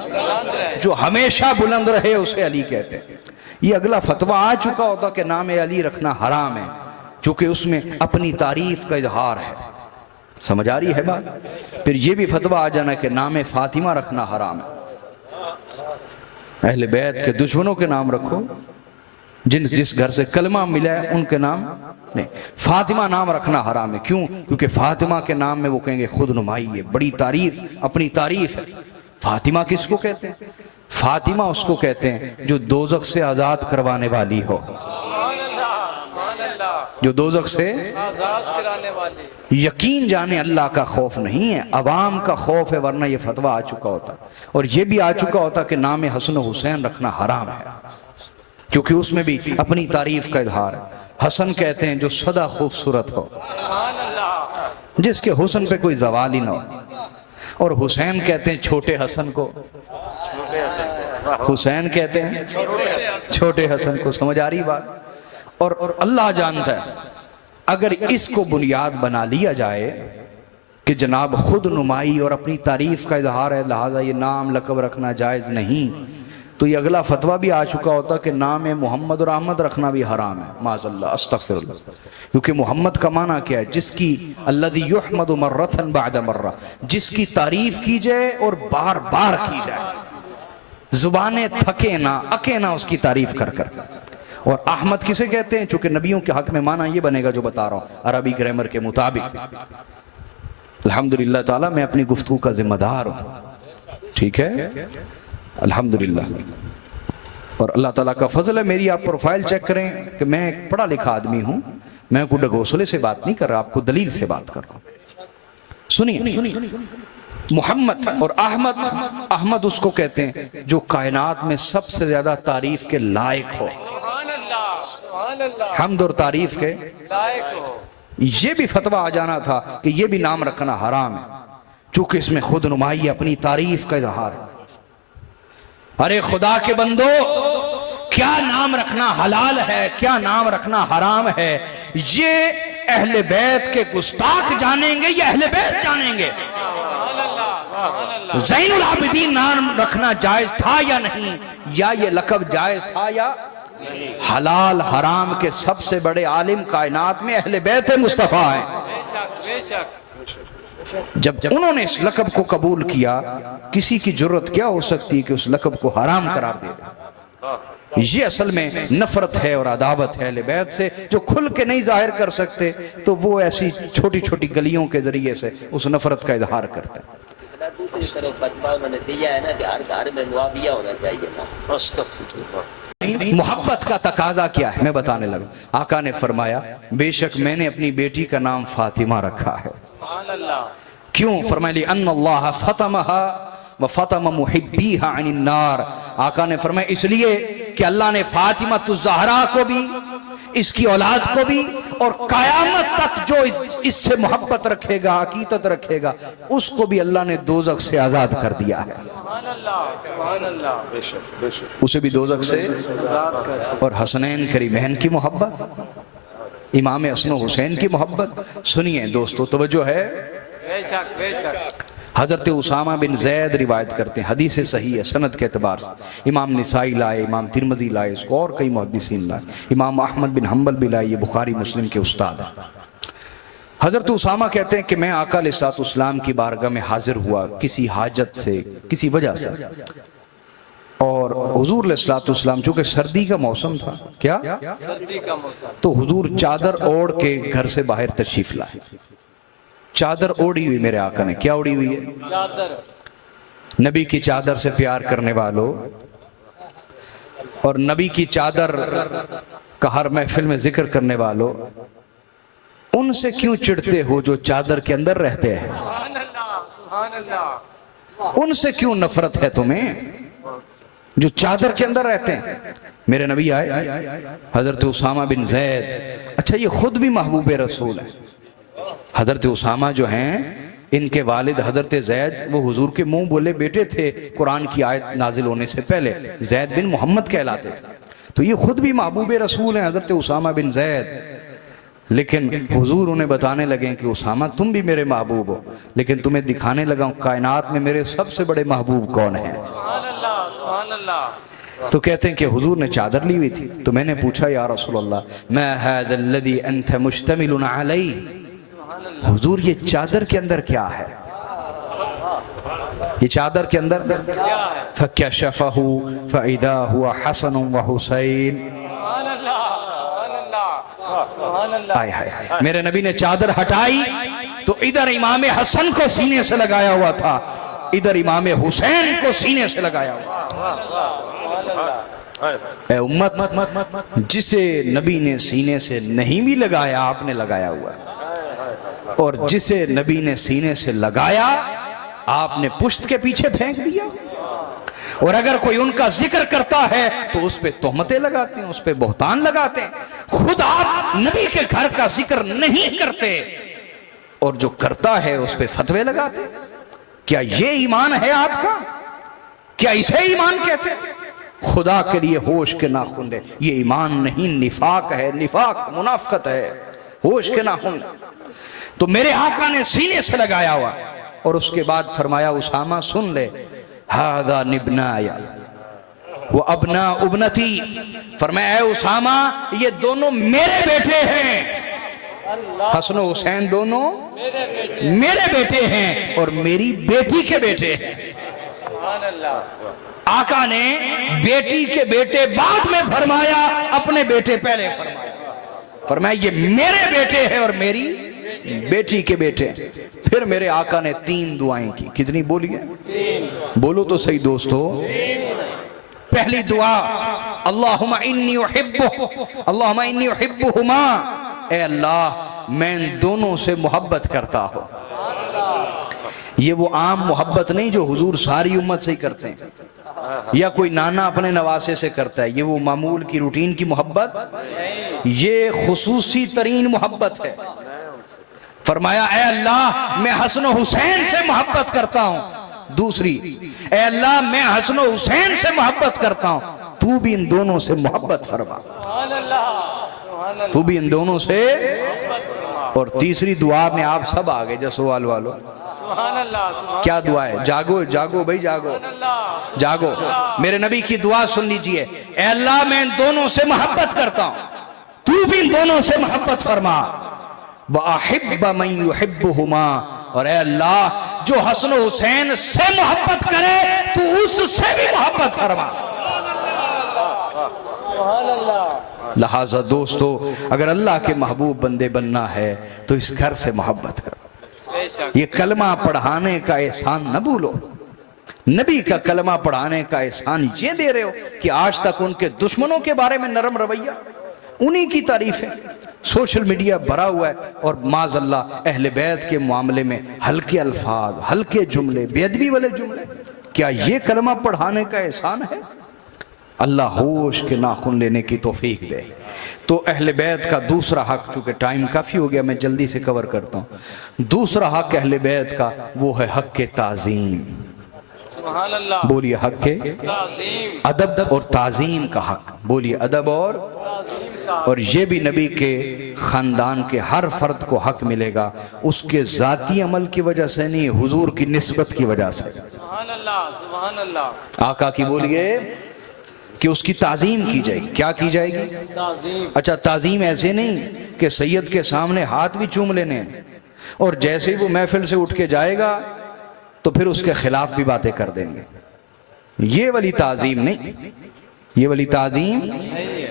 जो हमेशा बुलंद रहे उसे अली कहते हैं। ये अगला फतवा आ चुका होता कि नाम अली रखना हराम है, क्योंकि उसमें अपनी तारीफ का इजहार है। समझ आ रही है बात? फिर ये भी फतवा आ जाना कि नाम फातिमा रखना हराम है। अहले बैत के दुश्मनों के नाम रखो, जिस घर से कलमा मिला है उनके नाम नहीं। फातिमा नाम रखना हराम है। क्यों? क्योंकि फातिमा के नाम में वो कहेंगे खुद नुमाई है, बड़ी तारीफ, अपनी तारीफ है। फातिमा किसको कहते हैं? फातिमा उसको कहते हैं जो दोज़ख से आजाद करवाने वाली हो, जो दोज़ख से आजाद कराने वाली। यकीन जाने अल्लाह का खौफ नहीं है, अवाम का खौफ है, वरना ये फतवा आ चुका होता। और ये भी आ चुका होता कि नाम हसन हुसैन रखना हराम है, क्योंकि उसमें भी अपनी तारीफ का इजहार है। हसन कहते हैं जो सदा खूबसूरत हो, जिसके हुस्न पे कोई जवाल ही ना हो। और हुसैन कहते हैं छोटे हसन को, हुसैन कहते हैं छोटे हसन को समझ आ रही बात। और अल्लाह जानता है, अगर इसको बुनियाद बना लिया जाए कि जनाब खुद नुमाई और अपनी तारीफ का इजहार है, लिहाजा ये नाम लकब रखना जायज़ नहीं, तो ये अगला फतवा भी आ चुका होता कि नाम मोहम्मद और अहमद रखना भी हराम है, माज़अल्लाह अस्तग़फिरुल्लाह। क्योंकि मोहम्मद का माना क्या है? जिसकी अल्लज़ी युहमदु मर्रतन बअद मर्रा, जिसकी तारीफ की जाए और बार बार की जाए, जुबानें थके ना अके ना उसकी तारीफ कर कर। और अहमद किसे कहते हैं? चूंकि नबियों के हक में माना ये बनेगा जो बता रहा हूँ अरबी ग्रामर के मुताबिक। अल्हम्दुलिल्लाह ताला मैं अपनी गुफ्तगू का जिम्मेदार हूँ, ठीक है, अल्हम्दुलिल्लाह। और अल्लाह ताला का फजल है, मेरी आप प्रोफाइल चेक करें कि मैं एक पढ़ा लिखा आदमी हूँ, मैं कोई डगोसले से बात नहीं कर रहा, आपको दलील से बात कर रहा हूँ। सुनिए, मोहम्मद और अहमद, अहमद उसको कहते हैं जो कायनात में सबसे ज्यादा तारीफ के लायक हो, हम्द और तारीफ के लायक हो। ये भी फतवा आ जाना था कि ये भी नाम रखना हराम है, चूंकि इसमें खुद नुमाई अपनी तारीफ का इजहार है। अरे खुदा के बंदो, क्या नाम रखना हलाल है, क्या नाम रखना हराम है, ये अहले बैत के गुस्ताख जानेंगे या अहले बैत जानेंगे। ज़ैनुल आबिदीन नाम रखना जायज था या नहीं, या ये लकब जायज था या हलाल हराम के सबसे बड़े आलिम कायनात में अहले बैत मुस्तफा है। जब उन्होंने इस लकब को कबूल किया, किसी की जरूरत क्या हो सकती है कि उस लकब को हराम करार दे दे। ये असल में नफरत है और अदावत है अहले बैत से, जो खुल के नहीं जाहिर कर सकते, तो वो ऐसी छोटी छोटी गलियों के जरिए से उस नफरत का इजहार करते हैं। दूसरी तरफ बचपन मैंने दिया है ना कि हर घर में मुआविया होना चाहिए ना। मोहब्बत का तकाजा क्या है मैं बताने लगा। आका ने फरमाया, बेशक मैंने अपनी बेटी का नाम फातिमा रखा है। क्यों? फरमाया अन्नल्लाह फतमहा व फतम मुहिब्बीहा अनिन नार। आका ने फरमाया इसलिए कि अल्लाह ने फातिमा ज़हरा को भी, इसकी औलाद को भी, और कयामत तक जो इससे मोहब्बत रखेगा, अकीदत रखेगा, उसको भी अल्लाह ने दोज़ख से आज़ाद कर दिया है। उसे भी दोज़ख से। और हसनैन करीमैन की मोहब्बत, इमाम हसन हुसैन की मोहब्बत। सुनिए दोस्तों, तवज्जो है। हजरत उसामा बिन जैद रिवायत करते हैं, हदीस सही है सनद के एतबार से। इमाम निसाई लाए, इमाम तिरमिज़ी लाए, इसको और कई मुहद्दिसीन लाए, इमाम अहमद बिन हम्बल भी लाए, ये बुखारी मुस्लिम के उस्ताद हैं। हजरत उसामा कहते हैं कि मैं आका अलैहिस्सलाम की बारगाह में हाजिर हुआ किसी हाजत से, किसी वजह से, और हुजूर अलैहिस्सलाम चूंकि सर्दी का मौसम था, क्या सर्दी का मौसम, तो हुजूर चादर ओढ़ के घर से बाहर तशरीफ लाए। चादर ओढ़ी हुई मेरे आका ने, क्या ओढ़ी हुई है? चादर। नबी की चादर से प्यार करने वालों, और नबी की चादर का हर महफिल में जिक्र करने वालों, उनसे क्यों चिढ़ते हो जो चादर के अंदर रहते हैं? उनसे क्यों नफरत है तुम्हें जो चादर के अंदर रहते हैं? मेरे नबी आए, हजरत उसामा बिन जैद। अच्छा, ये खुद भी महबूब रसूल है। हजरत उसामा जो हैं, इनके वालिद हजरत जैद वो हुजूर के मुंह बोले बेटे थे कुरान की आयत नाजिल होने से पहले, जैद बिन मोहम्मद कहलाते थे। तो ये खुद भी महबूब रसूल हैं, हजरत उसामा बिन जैद। लेकिन हुजूर उन्हें बताने लगे कि उसामा तुम भी मेरे महबूब हो, लेकिन तुम्हें दिखाने लगा हूं कायनात में मेरे सबसे बड़े महबूब कौन है। तो कहते हैं कि हुजूर ने चादर ली हुई थी, तो मैंने पूछा या रसूलल्लाह, मा हाज़ल्लज़ी अंत मुश्तमिलुन अलैहि, हुजूर ये चादर के अंदर क्या है? ये चादर के अंदर फकशफहु फइदा हुवा हसन व हुसैन। हाय हाय, मेरे नबी ने चादर हटाई तो इधर इमाम हसन को सीने से लगाया हुआ था, इधर इमाम हुसैन को सीने से लगाया हुआ। ए उम्मत, जिसे नबी ने सीने से नहीं भी लगाया आपने लगाया हुआ, और जिसे नबी ने सीने से लगाया आपने पुश्त के पीछे फेंक दिया। और अगर कोई उनका जिक्र करता है तो उस पे तोहमतें लगाते हैं, उस पे बहतान लगाते हैं। खुद आप नबी के घर का जिक्र नहीं करते और जो करता है उस पे फतवे लगाते हैं। क्या ये ईमान है आपका? क्या इसे ईमान कहते हैं? खुदा के लिए होश के नाखून ले। ये ईमान नहीं, निफाक है, निफाक मुनाफकत है, होश के नाखून। तो मेरे आका ने सीने से लगाया हुआ और उसके बाद फरमाया उसामा सुन ले, हादा निबनाया वो अबना उबनती। फरमाया उसामा ये दोनों मेरे बेटे हैं, हसन हुसैन दोनों मेरे बेटे हैं और मेरी बेटी के बेटे हैं। आका ने बेटी के बेटे बाद में फरमाया, अपने बेटे पहले फरमाया। फरमाया ये मेरे बेटे हैं और मेरी बेटी के बेटे। फिर मेरे आका ने 3 दुआएं की। कितनी बोलिए? बोलो तो सही दोस्तों। पहली दुआ, अल्लाहुम्मा इन्नी उहिब्बुहुमा, ए अल्लाह मैं इन दोनों से मोहब्बत करता हूं। ये वो आम मोहब्बत नहीं जो हुजूर सारी उम्मत से ही करते हैं या कोई नाना अपने नवासे से करता है। ये वो मामूल की रूटीन की मोहब्बत, ये खुसूसी तरीन मोहब्बत है। फरमाया ए अल्लाह मैं हसन हुसैन से मोहब्बत करता हूं। दूसरी, ए अल्लाह मैं हसन हुसैन से मोहब्बत करता हूं, तू भी इन दोनों से मोहब्बत फरमा, तू भी इन दोनों से। और तीसरी दुआ में आप सब आ गए जसोवाल वालों। क्या दुआ है? जागो जागो भाई, जागो जागो। मेरे नबी की दुआ सुन लीजिए, ए अल्लाह मैं इन दोनों से मोहब्बत करता हूं, तू भी इन दोनों से मोहब्बत फरमा। वअहिब्ब मन युहिब्बुहुमा, और ए अल्लाह जो हसन हुसैन से मोहब्बत करे तू उससे भी मोहब्बत फरमा। लिहाजा दोस्तों, अगर अल्लाह के महबूब बंदे बनना है तो इस घर से मोहब्बत करो। ये कलमा पढ़ाने का एहसान न भूलो। नबी का कलमा पढ़ाने का एहसान ये दे रहे हो कि आज तक उनके दुश्मनों के बारे में नरम रवैया, उन्हीं की तारीफ है। सोशल मीडिया भरा हुआ है और माज़अल्लाह अहले बैत के मामले में हल्के अल्फाज, हल्के जुमले, बेअदबी वाले जुमले। क्या ये कलमा पढ़ाने का एहसान है? अल्लाह होश के नाखून लेने की तौफीक दे। तो अहले बैत का दूसरा हक, चूंकि टाइम काफ़ी हो गया मैं जल्दी से कवर करता हूँ। दूसरा हक अहले बैत का वो है हक के ताज़ीम। बोलिए हक के अदब और ताज़ीम का हक। बोलिए अदब और ये भी नबी के ख़ानदान के हर फर्द को हक मिलेगा, उसके ज़ाती अमल की वजह से नहीं, हुजूर की निस्बत की वजह से। आका की बोलिए कि उसकी ताज़ीम की जाएगी। क्या की जाएगी? अच्छा, ताज़ीम ऐसे नहीं कि सैयद के सामने हाथ भी चूम लेने हैं और जैसे ही वो महफिल से उठ के जाएगा तो फिर उसके खिलाफ भी बातें कर देंगे। ये वाली ताज़ीम नहीं, ये वाली ताज़ीम,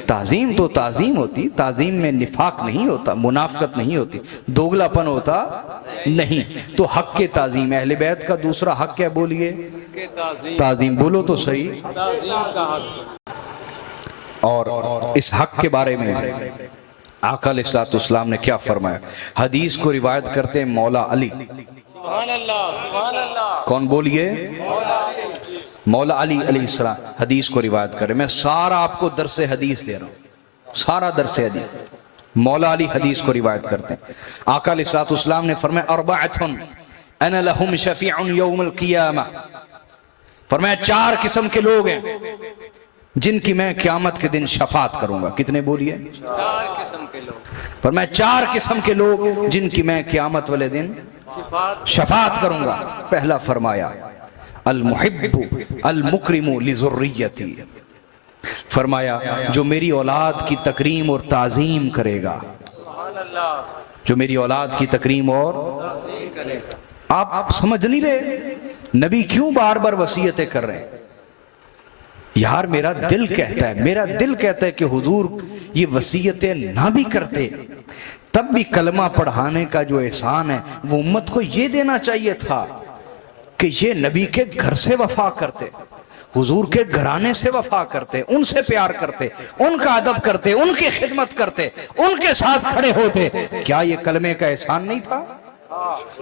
ताज़ीम तो ताज़ीम होती, ताज़ीम में निफाक नहीं होता, मुनाफकत नहीं होती, दोगलापन होता नहीं। तो हक के ताज़ीम, अहले बैत का दूसरा हक क्या? बोलिए ताज़ीम। बोलो तो सही। और इस हक के बारे में आका अलैहिस्सलाम ने क्या फरमाया? हदीस को रिवायत करते हैं मौला अली। कौन? बोलिए मौला अली अलैहिस्सलाम हदीस को रिवायत करें। मैं सारा आपको दरसे हदीस दे रहा हूँ, सारा दरसे हदीस। मौला अली हदीस को रिवायत करते हैं। आका अलैहिस्सलाम ने फरमाया अर्बअतुन अना लहुम शफीउन यौमुल क़ियामा। फरमाया 4 किस्म के लोग हैं जिनकी मैं क़यामत के दिन शफात करूंगा। कितने? बोलिए 4 किस्म के लोग। फरमाया 4 किस्म के लोग जिनकी मैं क़यामत वाले दिन शफात करूंगा। पहला फरमाया अल मुहिब्बु अल मुकरिमु लिज़ुर्रियती। फरमाया जो मेरी औलाद की तकरीम और ताज़ीम करेगा, जो मेरी औलाद की तकरीम और। आप समझ नहीं रहे नबी क्यों बार बार वसीयतें कर रहे हैं? यार मेरा दिल कहता है, मेरा दिल कहता है कि हुजूर ये वसीयतें ना भी करते तब भी कलमा पढ़ाने का जो एहसान है वो उम्मत को ये देना चाहिए था कि ये नबी के घर से वफा करते, हुजूर के घराने से वफा करते, उनसे प्यार करते, उनका अदब करते, उनकी खिदमत करते, उनके साथ खड़े होते। क्या ये कलमे का एहसान नहीं था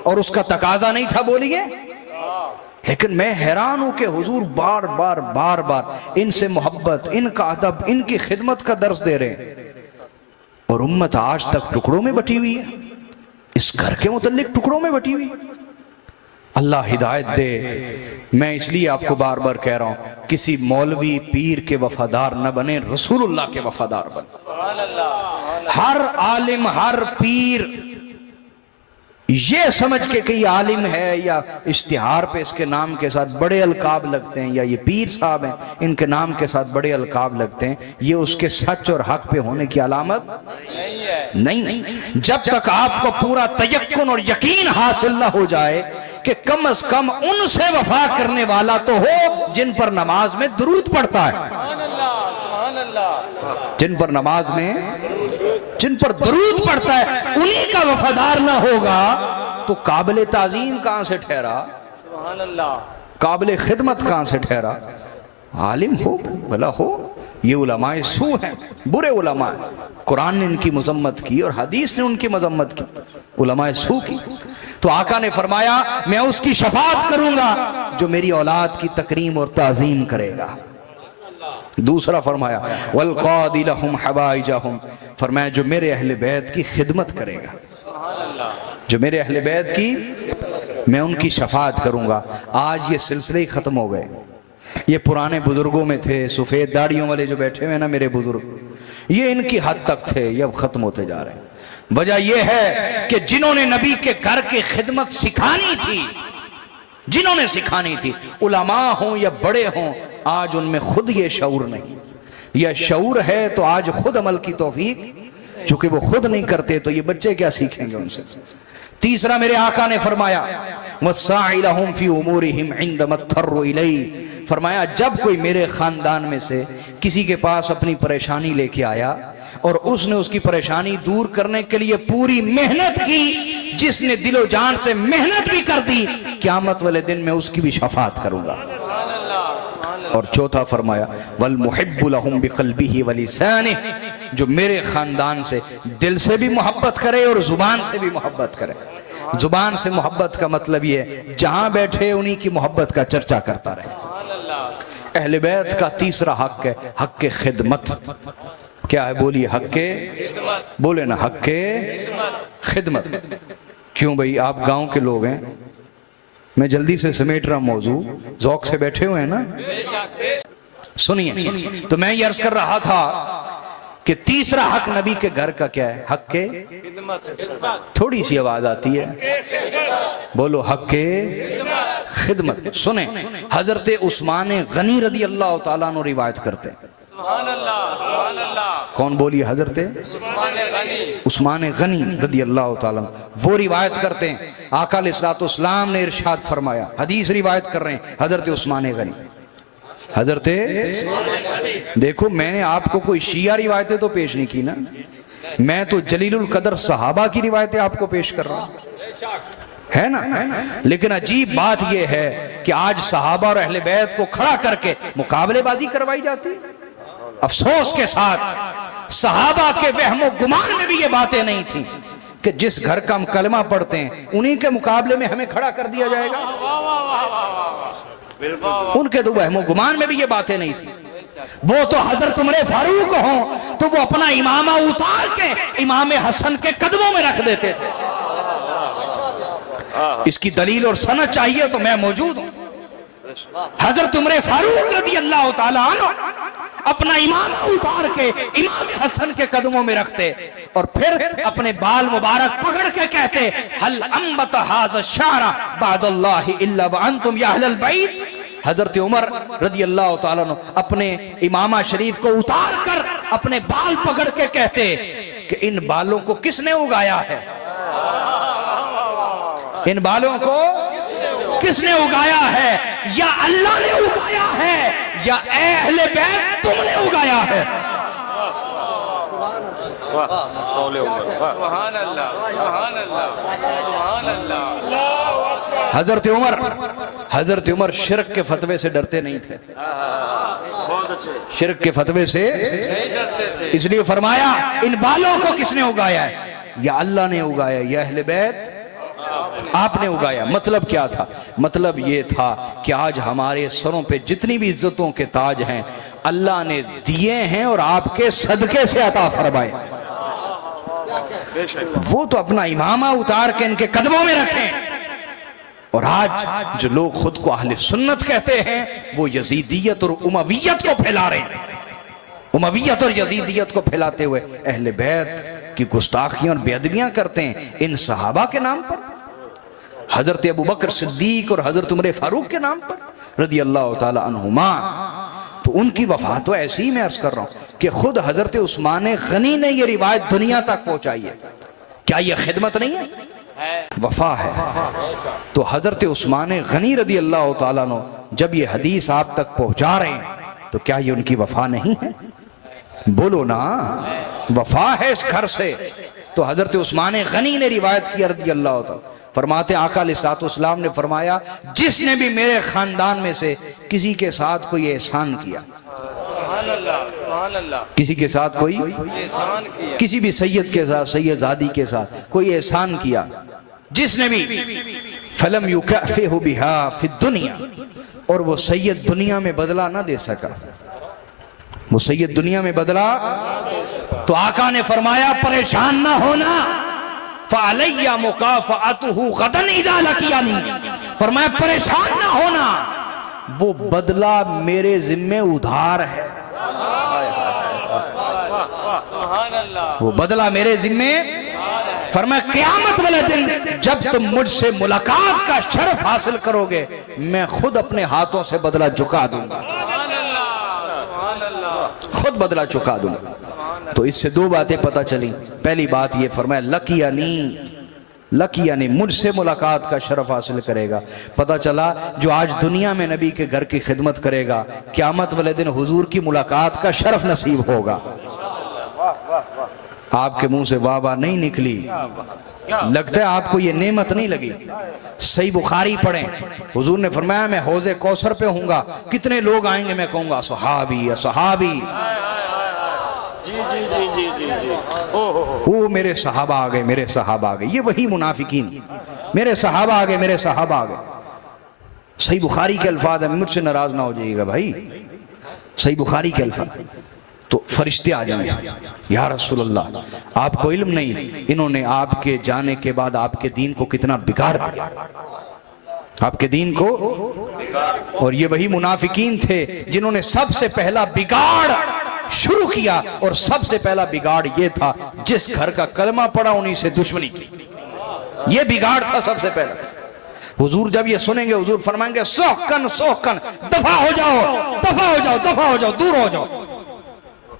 और उसका तकाजा नहीं था? बोलिए। लेकिन मैं हैरान हूं कि हुजूर बार बार इनसे मोहब्बत, इनका अदब, इनकी खिदमत का दर्स दे रहे हैं और उम्मत आज तक टुकड़ों में बटी हुई है, इस घर के मुतल्लिक टुकड़ों में बटी हुई है। अल्लाह हिदायत दे। मैं इसलिए आपको बार बार कह रहा हूं, किसी मौलवी पीर के वफादार न बने, रसूलुल्लाह के वफादार बने। हर आलिम, हर पीर ये समझ के कि ये आलिम है या इश्तिहार पे इसके नाम के साथ बड़े अलकाब लगते हैं, या ये पीर साहब हैं इनके नाम के साथ बड़े अलकाब लगते हैं, ये उसके सच और हक पे होने की अलामत नहीं। जब तक आपको पूरा तयक्कुन और यकीन हासिल ना हो जाए कि कम से कम उनसे वफा करने वाला तो हो जिन पर नमाज में दुरूद पड़ता है, जिन पर नमाज में, जिन पर दुरूद पड़ता है, उन्हीं का वफादार ना होगा तो काबिल ताजीम कहां से ठहरा, काबिल खिदमत कहां से ठहरा। आलिम हो भला हो, ये उलमाए सू हैं, बुरे उलमा। कुरान ने इनकी मजम्मत की और हदीस ने उनकी मजम्मत की, उलमाए सू की। तो आका ने फरमाया मैं उसकी शफाअत करूंगा जो मेरी औलाद की तकरीम और ताजीम करेगा। दूसरा फरमाया वल क़ादी लहुम हवाइजहुम, फरमाया जो मेरे अहले बैत की खिदमत करेगा, जो मेरे अहले बैत की, मैं उनकी शफाअत करूंगा। आज ये सिलसिले ही खत्म हो गए। ये पुराने बुजुर्गों में थे, सफेद दाढ़ियों वाले जो बैठे हुए ना मेरे बुजुर्ग, ये इनकी हद तक थे, ये अब खत्म होते जा रहे हैं। वजह यह है कि जिन्होंने नबी के घर की खिदमत सिखानी थी, जिन्होंने सिखानी थी, उलमा हों या बड़े हों, आज उनमें खुद ये शऊर नहीं। यह शऊर है तो आज खुद अमल की तौफीक, चूंकि वो खुद नहीं करते तो ये बच्चे क्या सीखेंगे उनसे। तीसरा मेरे आका ने फरमाया वसाइलहुम फी उमूरिहिम इंद मत्तरु इलैहि, फरमाया जब कोई मेरे खानदान में से किसी के पास अपनी परेशानी लेके आया और उसने उसकी परेशानी दूर करने के लिए पूरी मेहनत की, जिसने दिलो जान से मेहनत भी कर दी, क़यामत वाले दिन मैं उसकी भी शफाअत करूंगा। और चौथा फरमाया वल मुहिब्बु लहुम बिक़ल्बिही व लिसानिही, जो मेरे खानदान से दिल से भी मोहब्बत करे और जुबान से भी मोहब्बत करे। जुबान से मोहब्बत का मतलब ये जहां बैठे उन्हीं की मोहब्बत का चर्चा करता रहे। अहले बैत का तीसरा हक है हक के खिदमत। क्या है बोलिए? हक के, बोले ना, हक के खिदमत। क्यों भाई, आप गांव के लोग हैं, मैं जल्दी से समेट रहा मौजू, ज़ौक़ से बैठे हुए हैं ना, सुनिए। तो मैं ये अर्ज कर रहा था कि तीसरा हक नबी के घर का क्या है? हक के, थोड़ी सी आवाज आती है, बोलो, हक के खिदमत। सुने, हजरत उस्मान गनी रदी अल्लाह तआला अन्हु रिवायत करते हैं। कौन बोलिए? हजरत उस्मान गनी रदी अल्लाह तआला, वो रिवायत करते हैं आका अलैहिस्सलातु वस्सलाम ने इरशाद फरमाया, हदीस रिवायत कर रहे हैं हजरत उस्मान गनी। हजरत, देखो मैंने आपको कोई शिया रिवायतें तो पेश नहीं की ना, मैं तो जलीलुल कदर सहाबा की रिवायतें आपको पेश कर रहा हूं, है ना। लेकिन अजीब बात यह है कि आज सहाबा और अहले बैत को खड़ा करके मुकाबलेबाजी करवाई जाती। अफसोस के साथ सहाबा के वहमो गुमान में भी ये बातें नहीं थी कि जिस घर का हम कलमा पढ़ते हैं उन्हीं के मुकाबले में हमें खड़ा कर दिया जाएगा। उनके तो वहमो गुमान में भी ये बातें नहीं थी। वो तो हजरत उमर फारूक हों तो वो अपना इमामा उतार के इमाम हसन के कदमों में रख देते थे। इसकी दलील और सनद चाहिए तो मैं मौजूद हूं। हजरत उमर फारूक रज़ी अल्लाह तआला अन्हु अपना इमाम उतार के इमाम हसन के कदमों में रखते और फिर अपने बाल मुबारक पकड़ के कहते हल अम्बत हाज़ा शारा बअदल्लाहि इल्ला व अंतुम या अहलल बैत। हजरत उमर रज़ी अल्लाह तआला अन्हु अपने इमामा शरीफ को उतार कर अपने बाल पकड़ के कहते कि इन बालों को किसने उगाया है, इन बालों को किसने उगाया है? या अल्लाह ने उगाया है या अहले बैत तुमने उगाया है। हजरत उमर शिरक के फतवे से डरते नहीं थे, शिरक के फतवे से इसलिए फरमाया इन बालों को किसने उगाया है? या अल्लाह ने उगाया या अहले बैत आपने उगाया। मतलब क्या था? मतलब ये था कि आज हमारे सरों पे जितनी भी इज्जतों के ताज हैं अल्लाह ने दिए हैं और आपके सदके से अता फरमाए। वो तो अपना इमामा उतार के इनके कदमों में रखें। और आज जो लोग खुद को अहले सुन्नत कहते हैं वो यजीदियत और उमवियत को फैला रहे हैं। उमवियत और यजीदियत को फैलाते हुए अहले बैत की गुस्ताखियां और बेअदबियां करते हैं इन सहाबा के नाम पर, हजरत अबू बकर सिद्दीक और हजरत उमर फारूक के नाम पर रदी अल्लाह ताला अन्हुमा। तो उनकी वफा तो ऐसी ही मैं अर्ज कर रहा हूं कि खुद हजरत उस्मान गनी ने ये रिवायत दुनिया तक पहुंचाई है। क्या ये खिदमत नहीं है? वफा है। तो हजरत उस्मान गनी रदी अल्लाह ताला अन्हु जब ये हदीस आप तक पहुंचा रहे हैं तो क्या ये उनकी वफा नहीं है? बोलो ना, वफा है इस घर से। तो हजरत उस्मान गनी ने रिवायत की रदी अल्लाह ताला, फरमाते आका अलैहिस्सलाम ने फरमाया जिसने भी मेरे खानदान में से किसी के साथ कोई एहसान किया, किसी के साथ कोई एहसान किया, किसी भी सैयद के साथ, सैयदजादी के साथ कोई एहसान किया, जिसने भी फलम युकफ़िहु बिहा फिद दुनिया, और वो सैयद दुनिया में बदला ना दे सका, वो सैयद दुनिया में बदला, तो आका ने फरमाया परेशान ना होना, फ़अलैया मुकाफ़अतुहु गदन इज़ा लक़ियानी, फरमाया परेशान ना होना, वो बदला मेरे जिम्मे उधार है, वो बदला मेरे जिम्मे। फरमाया क़यामत वाले दिन जब तुम मुझसे मुलाकात का शर्फ हासिल करोगे मैं खुद अपने हाथों से बदला चुका दूंगा, खुद बदला चुका दूंगा। तो इससे दो बातें पता चली। पहली बात ये फरमाया लकियानी मुझसे मुलाकात का शरफ हासिल करेगा। पता चला जो आज दुनिया में नबी के घर की खिदमत करेगा क़यामत वाले दिन हुजूर की मुलाकात का शरफ नसीब होगा। आपके मुंह से वाह वाह नहीं निकली, लगता है आपको ये नेमत नहीं लगी। सही बुखारी पढ़ें, हुजूर ने फरमाया मैं हौज़े कौसर पे हूँगा, कितने लोग आएंगे मैं कहूँगा सहाबी सहाबी, जी जी जी जी जी जी, ओ मेरे सहाबा आ गए, मेरे सहाबा आ गए। ये वही मुनाफिकीन, मेरे सहाबा आ गए, मेरे सहाबा आ गए। सही बुखारी के अल्फाज है, मुझसे नाराज ना हो जाइएगा भाई, सही बुखारी के अल्फाज। तो फरिश्ते आ जाएंगे, या रसूलल्लाह आपको इल्म नहीं, इन्होंने आपके जाने के बाद आपके दीन को कितना बिगाड़ दिया, आपके दीन को। और ये वही मुनाफिकीन थे जिन्होंने सबसे पहला बिगाड़ शुरू किया, और सबसे पहला बिगाड़ ये था जिस घर का कलमा पड़ा उन्हीं से दुश्मनी की, ये बिगाड़ था सबसे पहला। हुजूर जब ये सुनेंगे हुजूर फरमाएंगे सोहकन सोहकन, दफा हो जाओ, दफा हो जाओ, दफा हो जाओ, दूर हो जाओ,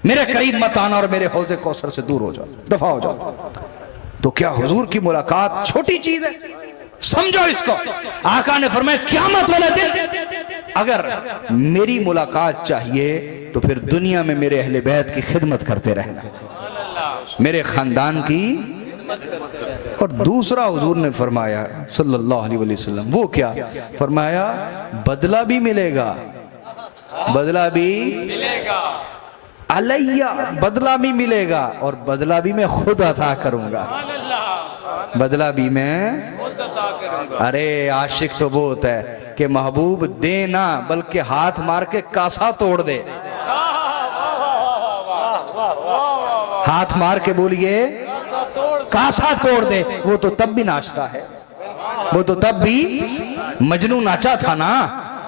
मेरे करीब मत आना और मेरे हौज़े कौसर से दूर हो जाओ, दफा हो जाओ। तो क्या हुजूर की मुलाकात छोटी चीज है? समझो इसको। आका ने फरमाया क़यामत वाले दिन अगर मेरी मुलाकात चाहिए तो फिर दुनिया में मेरे अहले बैत की खिदमत करते रहना, मेरे खानदान की। और दूसरा हुजूर ने फरमाया सल्लल्लाहु अलैहि वसल्लम, वो क्या फरमाया? बदला भी मिलेगा, बदला भी मिलेगा, अलैया बदला भी मिलेगा, और बदला भी मैं खुद अता करूंगा, बदला भी मैं खुद अता करूंगा। अरे आशिक तो वो होता है कि महबूब दे ना बल्कि हाथ मार के कासा तोड़ दे, हाथ मार के बोलिए कासा तोड़ दे, वो तो तब भी नाचता है, वो तो तब भी मजनू नाचा था ना,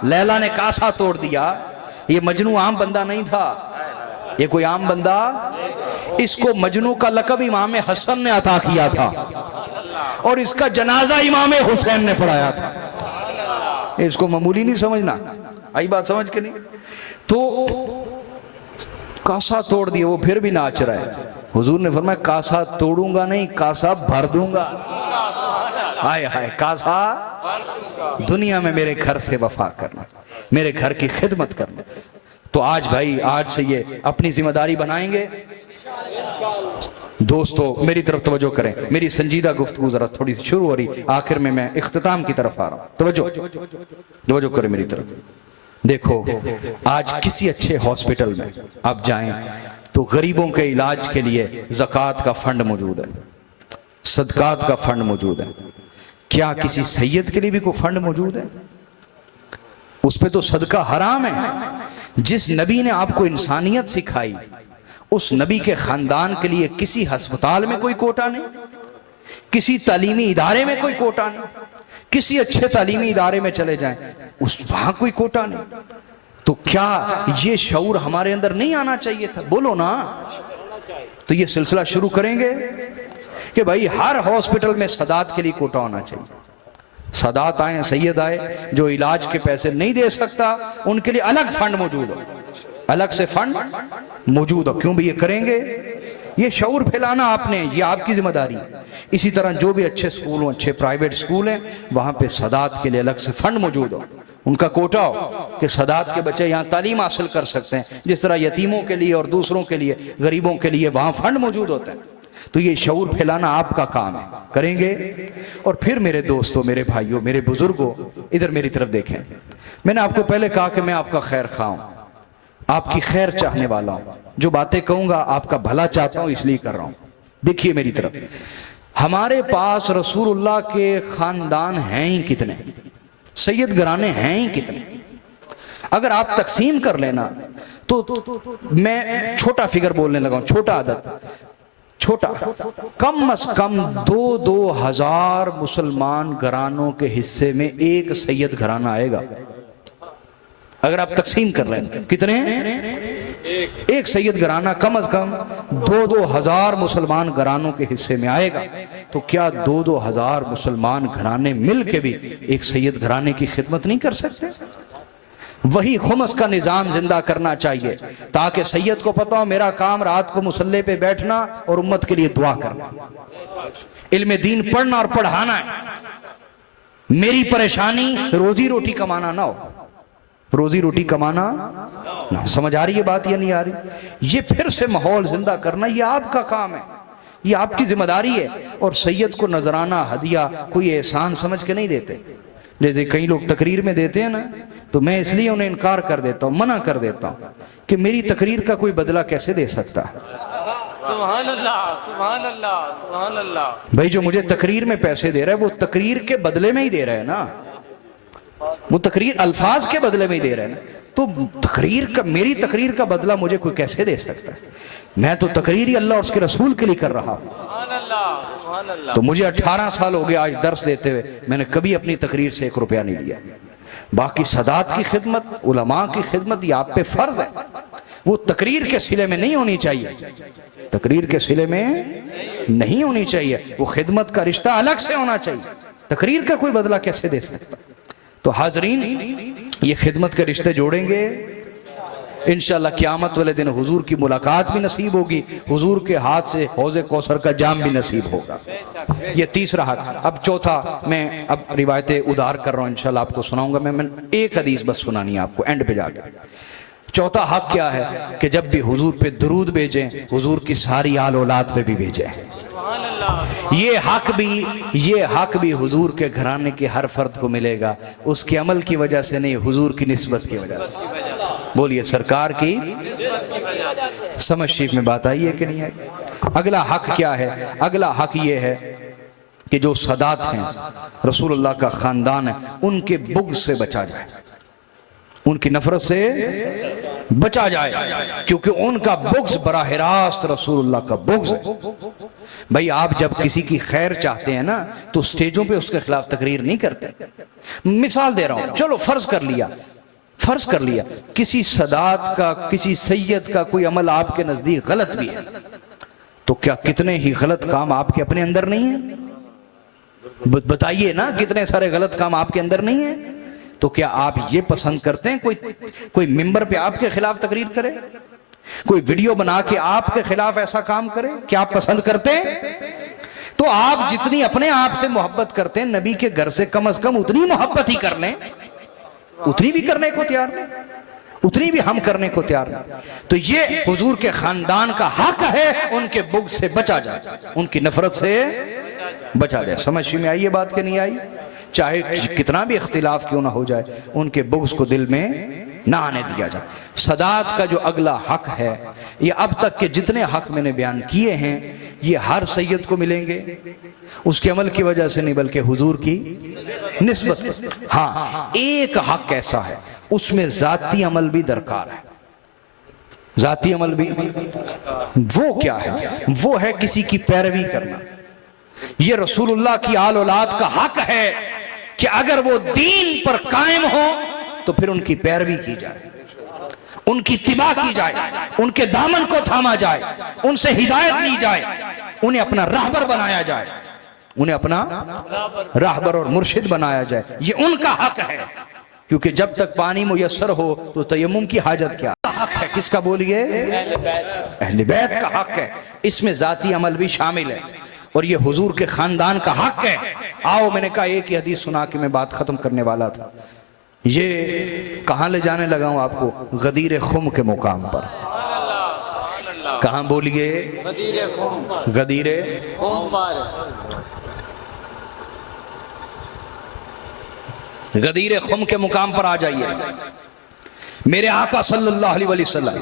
लैला ने कासा तोड़ दिया। ये मजनू आम बंदा नहीं था, ये कोई आम बंदा, इसको मजनू का लक़ब इमाम हसन ने अता किया था और इसका जनाजा इमाम हुसैन ने पढ़ाया था। इसको मामूली नहीं समझना, आई बात समझ के नहीं। तो कासा तोड़ दिया, वो फिर भी नाच रहा है। हुजूर ने फरमाया कासा तोड़ूंगा नहीं, कासा भर दूंगा। हाय हाय, कासा दुनिया में मेरे घर से वफा करना, मेरे घर की खिदमत करना। तो आज भाई, आज से ये अपनी जिम्मेदारी बनाएंगे। दोस्तों मेरी तरफ तवज्जो करें, मेरी संजीदा गुफ्तगू जरा थोड़ी सी शुरू हो रही, आखिर में मैं इख्तिताम की तरफ आ रहा हूं। तवज्जो करें मेरी तरफ। देखो आज किसी अच्छे हॉस्पिटल में आप जाएं तो गरीबों के इलाज के लिए ज़कात का फंड मौजूद है, सदकात का फंड मौजूद है। क्या किसी सैयद के लिए भी कोई फंड मौजूद है? उस पे तो सदका हराम है। जिस नबी ने आपको इंसानियत सिखाई उस नबी के खानदान के लिए किसी अस्पताल में कोई कोटा नहीं, किसी तालीमी इदारे में कोई कोटा नहीं। किसी अच्छे तालीमी इदारे में चले जाएं, उस वहां कोई कोटा नहीं। तो क्या ये शऊर हमारे अंदर नहीं आना चाहिए था? बोलो ना। तो ये सिलसिला शुरू करेंगे कि भाई हर हॉस्पिटल में सदात के लिए कोटा होना चाहिए। सदात आए, सैयद आए, जो इलाज के पैसे नहीं दे सकता उनके लिए अलग फंड मौजूद हो, अलग से फंड मौजूद हो। क्यों भी ये करेंगे? ये शऊर फैलाना आपने, ये आपकी जिम्मेदारी है। इसी तरह जो भी अच्छे स्कूल हो, अच्छे प्राइवेट स्कूल हैं, वहां पे सदात के लिए अलग से फंड मौजूद हो, उनका कोटा हो कि सदात के बच्चे यहाँ तालीम हासिल कर सकते हैं। जिस तरह यतीमों के लिए और दूसरों के लिए, गरीबों के लिए वहां फंड मौजूद होते हैं। तो ये शऊर फैलाना आपका काम है, करेंगे। और फिर मेरे दोस्तों, मेरे भाइयों, मेरे बुजुर्गों, इधर मेरी तरफ देखें। मैंने आपको पहले कहा कि मैं आपका खैर खा हूं, आपकी खैर चाहने वाला हूं। जो बातें कहूंगा आपका भला चाहता हूं, इसलिए कर रहा हूं। देखिए मेरी तरफ, हमारे पास रसूलुल्लाह के खानदान हैं ही कितने, सैयद घराने हैं ही कितने। अगर आप तकसीम कर लेना तो मैं छोटा फिगर बोलने लगा हूं, छोटा आदत, छोटा, कम से कम 2-2 हजार मुसलमान घरानों के हिस्से में एक सैयद घराना आएगा। अगर आप तकसीम कर रहे हैं, कितने? एक सैयद घराना कम से कम 2-2 हजार मुसलमान घरानों के हिस्से में आएगा। तो क्या 2-2 हजार मुसलमान घराने मिल के भी एक सैयद घराने की खिदमत नहीं कर सकते? वही खुमस का निजाम जिंदा करना चाहिए, ताकि सैयद को पता हो मेरा काम रात को मुसल्ले पे बैठना और उम्मत के लिए दुआ करना, इल्म दीन पढ़ना और पढ़ाना है। मेरी परेशानी रोजी रोटी कमाना ना हो, रोजी रोटी कमाना ना। समझ आ रही है बात या नहीं आ रही? ये फिर से माहौल जिंदा करना, ये आपका काम है, ये आपकी जिम्मेदारी है। और सैयद को नजराना, हदिया कोई एहसान समझ के नहीं देते। जैसे कई लोग तकरीर में देते हैं ना, तो मैं इसलिए उन्हें इनकार कर देता हूं, मना कर देता हूं कि मेरी तकरीर का कोई बदला कैसे दे सकता है। सुभान अल्लाह, सुभान अल्लाह, सुभान अल्लाह। भाई जो मुझे तकरीर में पैसे दे रहा है वो तकरीर के बदले में ही दे रहा है ना, वो तकरीर अल्फाज के बदले में ही दे रहा है ना। तो तकरीर का, मेरी तकरीर का बदला मुझे कोई कैसे दे सकता है? मैं तो तकरीर ही अल्लाह और उसके रसूल के लिए कर रहा हूं। तो मुझे 18 साल हो गए आज दर्स देते हुए, मैंने कभी अपनी तकरीर से 1 रुपया नहीं लिया। बाकी सदात की खिदमत, उलमा की खिदमत, ये आप पे फर्ज है। वो तकरीर के सिले में नहीं होनी चाहिए, तकरीर के सिले में नहीं होनी चाहिए। वो खिदमत का रिश्ता अलग से होना चाहिए, तकरीर का कोई बदला कैसे दे सकता? तो हाजरीन, ये खिदमत के रिश्ते जोड़ेंगे इंशाअल्लाह। क़यामत वाले दिन हुजूर की मुलाकात भी नसीब होगी, हुजूर के हाथ से हौज़े कौसर का जाम भी नसीब होगा। ये तीसरा हक। अब चौथा, मैं अब रिवायतें उधार कर रहा हूँ, इंशाअल्लाह आपको सुनाऊंगा। मैं एक हदीस बस सुनानी है आपको एंड पे जाकर। चौथा हक क्या है कि जब भी हुजूर पे दुरूद भेजें, हुजूर की सारी आल औलाद पे भी भेजें। ये हक भी हुजूर के घराने के हर फर्द को मिलेगा, उसके अमल की वजह से नहीं, हुजूर की निस्बत की वजह से। बोलिए सरकार की समझ शीफ में बात आई है कि नहीं आई? अगला हक क्या है? अगला हक ये है कि जो सदात हैं, रसूलुल्लाह का खानदान है, उनके बुग़्ज़ से बचा जाए, उनकी नफरत से बचा जाए, क्योंकि उनका बुग़्ज़ बराह रास्त रसूलुल्लाह का बुग़्ज़ है। भाई आप जब किसी की खैर चाहते हैं ना, तो स्टेजों पे उसके खिलाफ तकरीर नहीं करते। मिसाल दे रहा हूं, चलो फर्ज कर लिया किसी सदात का, किसी सैयद का कोई अमल आपके नजदीक गलत भी है, तो क्या कितने ही गलत काम आपके अपने अंदर नहीं है? बताइए ना, कितने सारे गलत काम आपके अंदर नहीं है? तो क्या आप ये पसंद करते हैं कोई मिंबर पे आपके खिलाफ तकरीर करे, कोई वीडियो बना के आपके खिलाफ ऐसा काम करे? क्या आप पसंद करते हैं? तो आप जितनी अपने आप से मोहब्बत करते हैं, नबी के घर से कम से कम उतनी मोहब्बत ही कर लें, उतनी भी करने को तैयार नहीं, उतनी भी हम करने को तैयार नहीं। तो ये हुजूर के खानदान का हक है, उनके बुग़्ज़ से बचा जाए, उनकी नफरत से बचा जाए। समझ में आई ये बात कि नहीं आई? चाहे कितना भी इख्तिलाफ क्यों ना हो जाए, उनके बुग़्ज़ को दिल में ना आने दिया जाए। सदात का जो अगला हक है, ये अब तक के जितने हक मैंने बयान किए हैं, ये हर सैयद को मिलेंगे, उसके अमल की वजह से नहीं बल्कि हुजूर की निस्बत। हाँ, एक हक ऐसा है उसमें जाती अमल भी दरकार है। जाती अमल भी, वो क्या है? वो है किसी की पैरवी करना। ये रसूलुल्लाह की आल औलाद का हक है कि अगर वो दीन पर कायम हो तो फिर उनकी पैरवी की जाए, उनकी तिबा की जाए, उनके दामन को थामा जाए, उनसे हिदायत ली जाए, उन्हें अपना राहबर बनाया जाए, उन्हें अपना राहबर और मुर्शिद बनाया जाए। ये उनका हक है, क्योंकि जब तक पानी मुयस्सर हो तो तयम्मुम की हाजत क्या हक है? किसका बोलिए? अहले बैत का हक है। इसमें जाती अमल भी शामिल है और ये हुजूर के खानदान का हक है। आओ, मैंने कहा एक ही हदीस सुना के मैं बात खत्म करने वाला था। ये कहां ले जाने लगा हूं आपको? गदीर खुम के मुकाम पर। कहां बोलिए? गदीर खुम पर। गदीर खुम के मुकाम पर आ जाइए। मेरे आका सल्लल्लाहु अलैहि वसल्लम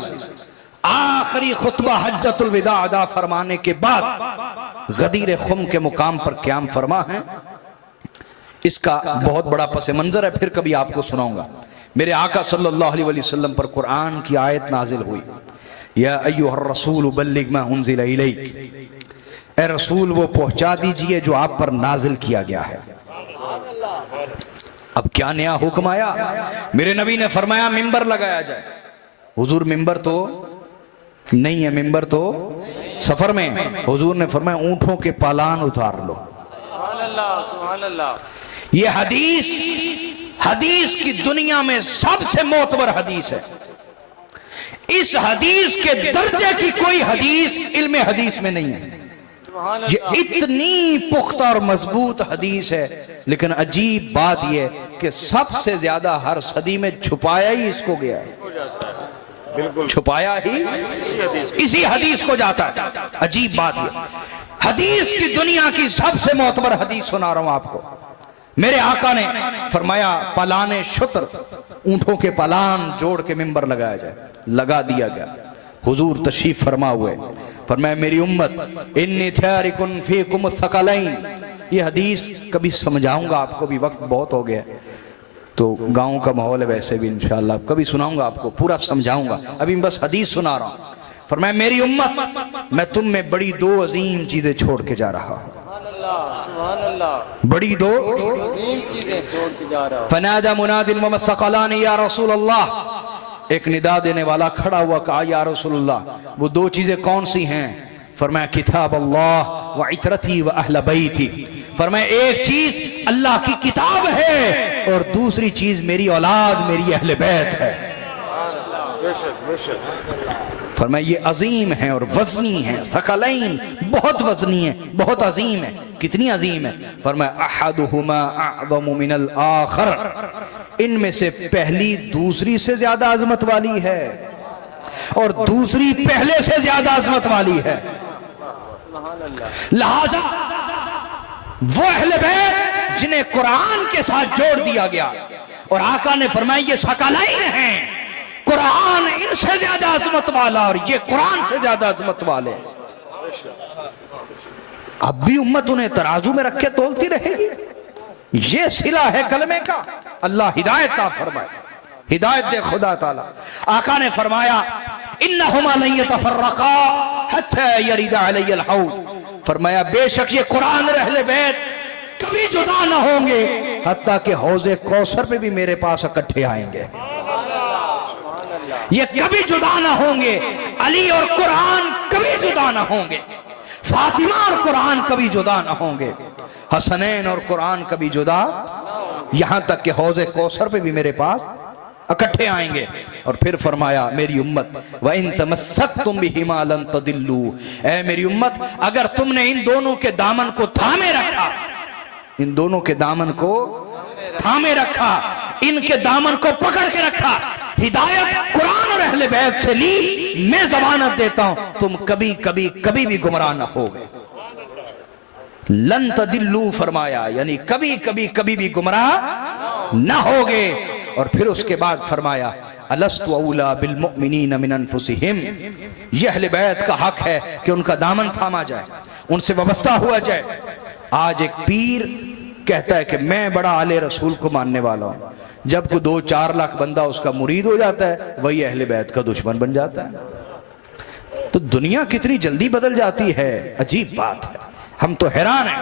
आखिरी खुतबा हज्जतुल विदा अदा फरमाने के बाद गदीर खुम के मुकाम पर क़याम फरमा है। इसका बहुत बड़ा पस मंजर है, फिर कभी आपको सुनाऊंगा। मेरे आका सल्लल्लाहु अलैहि वसल्लम पर कुरान की आयत नाजिल हुई, या अय्युहर रसूल बल्लिग मा उन्ज़िला इलैक, ए रसूल वो पहुंचा दीजिए जो आप पर नाजिल किया गया है। अब क्या नया हुक्म आया? मेरे नबी ने फरमाया मिंबर लगाया जाए। हुजूर मिंबर तो नहीं है, मिंबर तो सफर में। हुजूर ने फरमाया ऊंटों के पालान उतार लो। सुभान अल्लाह। ये हदीस की दुनिया में सबसे मोतबर हदीस है। इस हदीस के दर्जे की कोई हदीस इल्म हदीस में नहीं है। ये इतनी पुख्ता और मजबूत हदीस है, लेकिन अजीब बात यह कि सबसे ज्यादा हर सदी में छुपाया ही इसको गया है। बिल्कुल छुपाया ही इसी हदीस को जाता है। अजीब बात है, हदीस की दुनिया की सबसे मोतबर हदीस सुना रहा हूं आपको। मेरे आका ने फरमाया पलाने शुत्र, ऊंटों के पलान जोड़ के मिंबर लगाया जाए। लगा दिया गया। हुजूर तशरीफ फरमा हुए, फरमाया मेरी उम्मत इन्नी तारिकुन फीकुम थकलैन। ये हदीस कभी समझाऊंगा आपको, भी वक्त बहुत हो गया, तो गांव का माहौल है, वैसे भी इंशाअल्लाह कभी सुनाऊंगा आपको, पूरा समझाऊंगा। अभी बस हदीस सुना रहा हूं। फरमाया मेरी उम्मत, मैं तुम में बड़ी दो अजीम चीजें छोड़ के जा रहा हूं। बड़ी दो चीजें छोड़ के जा रहा हूं। फनादा मुनादिन व मस्तक़लान या रसूल अल्लाह, एक निदा देने वाला खड़ा हुआ, कहा या रसूलुल्लाह वो दो चीजें कौन सी हैं? फरमाया किताब अल्लाह व इतरती व अहल बैती। फरमाया एक चीज अल्लाह की किताब है और दूसरी चीज मेरी औलाद, मेरी अहले बैत है। फरमाया ये अजीम है और वजनी है, सकलैन बहुत वजनी है, बहुत अजीम है। कितनी अजीम है? फरमाया अहदुहुमा अअज़मु मिनल आखर, इनमें से पहली दूसरी से ज्यादा अजमत वाली है और दूसरी पहले से ज्यादा अजमत वाली है। लिहाजा वो अहले बैत जिन्हें कुरान के साथ जोड़ दिया गया, और आका ने फरमाया ये सकलैन हैं, कुरान इनसे ज्यादा अजमत वाला और ये कुरान से ज्यादा अजमत वाले। अब भी उम्मत उन्हें तराजू में रख के तोलती रहेगी। ये सिला है कलमे का। अल्लाह हिदायत का फरमाए, हिदायत दे खुदा ताला। आका ने फरमाया इन्नहुमा लन यतफर्रका हत्ता यरिदा अलैहिल हौद। फरमाया बेशक ये कुरान और अहले बैत कभी जुदा ना होंगे हत्ता कि हौज़े कौसर पे भी मेरे पास इकट्ठे आएंगे। ये कभी जुदा ना होंगे। अली और कुरान कभी जुदा ना होंगे। फातिमा और कुरान कभी जुदा ना होंगे। हसनैन और कुरान कभी जुदा, यहां तक कि हौज़े कौसर पे भी मेरे पास इकट्ठे आएंगे। और फिर फरमाया मेरी उम्मत व इन तमस्सकतुम बिहिमा लन तदिल्लू, ऐ मेरी उम्मत अगर तुमने इन दोनों के दामन को थामे रखा, इन दोनों के दामन को थामे रखा, इनके दामन को पकड़ के रखा, हिदायत कुरान और अहले बैत से ली, मैं जमानत देता हूं तुम कभी कभी कभी भी गुमराह न होगे। लन तदिल्लू फरमाया, यानी कभी कभी कभी भी गुमराह न होगे। और फिर उसके बाद फरमाया अलस्तु औला बिल मुमिनीन मिन अनफुसिहिम, यह अहले बैत का हक है कि उनका दामन थामा जाए, उनसे वाबस्ता हुआ जाए। आज एक पीर कहता है कि मैं बड़ा आले रसूल को मानने वाला हूं, जब को 2-4 लाख बंदा उसका मुरीद हो जाता है वही अहले बैत का दुश्मन बन जाता है। तो दुनिया कितनी जल्दी बदल जाती है, अजीब बात है। हम तो हैरान हैं।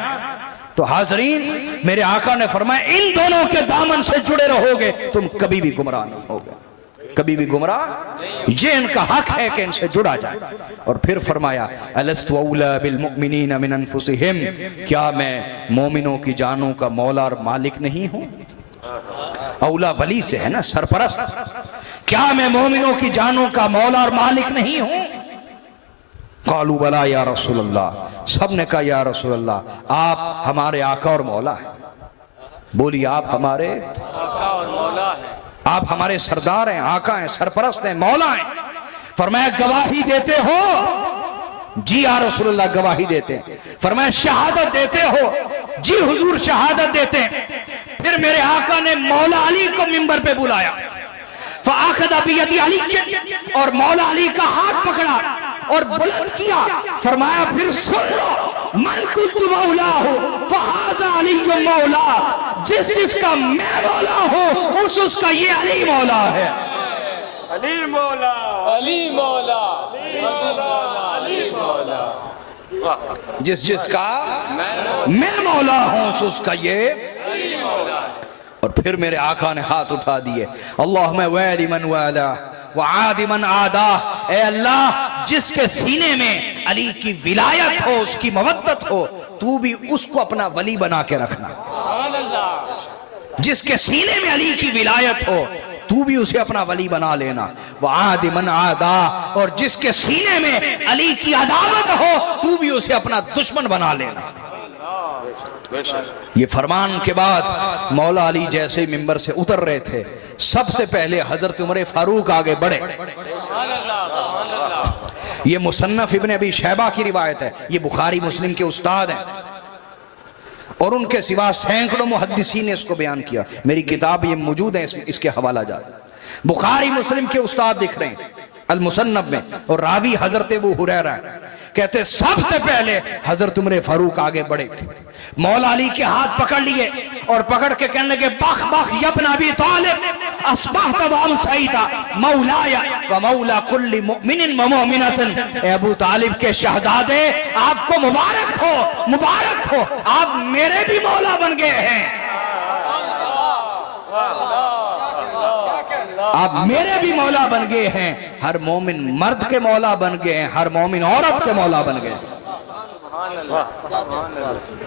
तो हाजरीन, मेरे आका ने फरमाया इन दोनों के दामन से जुड़े रहोगे तुम कभी भी गुमराह नहीं होगे, कभी भी गुमराह। ये इनका हक है कि इनसे जुड़ा जाए। और फिर फरमाया अलस्तु औला बिल मुमिनीन मिन अनफुसिहिम, क्या मैं मोमिनों की जानों का मौला और मालिक नहीं हूं? औला वली से है ना, सरपरस्त। क्या मैं मोमिनों की जानों का मौला और मालिक नहीं हूं? कालू बला या रसूलल्लाह, सब ने कहा या रसूलल्लाह आप हमारे आका और मौला हैं। बोली आप हमारे आका और मौला है। आप हमारे सरदार हैं, आका हैं, सरपरस्त हैं, मौला हैं। फरमाया गवाही देते हो? जी या रसूलल्लाह गवाही देते हैं। फरमाया शहादत देते हो? जी हुजूर शहादत देते हैं। फिर मेरे आका ने मौला अली को मिंबर पे बुलाया, फ़अख़ज़ बियदि अली, और मौला अली का हाथ पकड़ा और बुलंद किया। फरमाया फिर सुन लो, मन कुन्तु मौलाहु फ़हाज़ा अली मौला, जिसका मैं मौला हूं उसका ये अली मौला है। अली मौला, अली मौला, अली मौला, जिसका मैं मौला हूं उसका ये। और फिर मेरे आका ने हाथ उठा दिए, अल्लाहुम्मा वली मन वाला व आदि मन आदा, ए अल्लाह जिसके सीने में अली की विलायत हो, उसकी मवद्दत हो, तू भी उसको अपना वली बना के रखना। जिसके सीने में अली की विलायत हो तू भी उसे अपना वली बना लेना। वो आदि मन आदा, और जिसके सीने में अली की अदावत हो तू भी उसे अपना दुश्मन बना लेना। ये फरमान के बाद मौला अली जैसे मिंबर से उतर रहे थे, सबसे पहले हजरत उमर फारूक आगे बढ़े। ये मुसन्नफ इब्ने अबी शैबा की रिवायत है, ये बुखारी मुस्लिम के उस्ताद हैं और उनके सिवा सैकड़ों मुहद्दिसीन ने इसको बयान किया। मेरी किताब ये मौजूद है, इसके हवाला जात बुखारी मुस्लिम के उस्ताद दिख रहे हैं अल मुसन्नफ में, और रावी हजरत अबू हुरैरा कहते सबसे पहले हजरत उमर फारूक आगे बढ़े थे, मौला अली के हाथ पकड़ लिए और पकड़ के कहने लगे बख बख यब्न अबी तालिब अस्बहत व अमसैता मौलाया व मौला कुल्ली मुमिनिन व मुमिनतिन। ए अबू तालिब के शहजादे आपको मुबारक हो, मुबारक हो, आप मेरे भी मौला बन गए हैं, आप मेरे भी मौला बन गए हैं। हर मोमिन मर्द के मौला बन गए हैं, हर मोमिन औरत के मौला बन गए।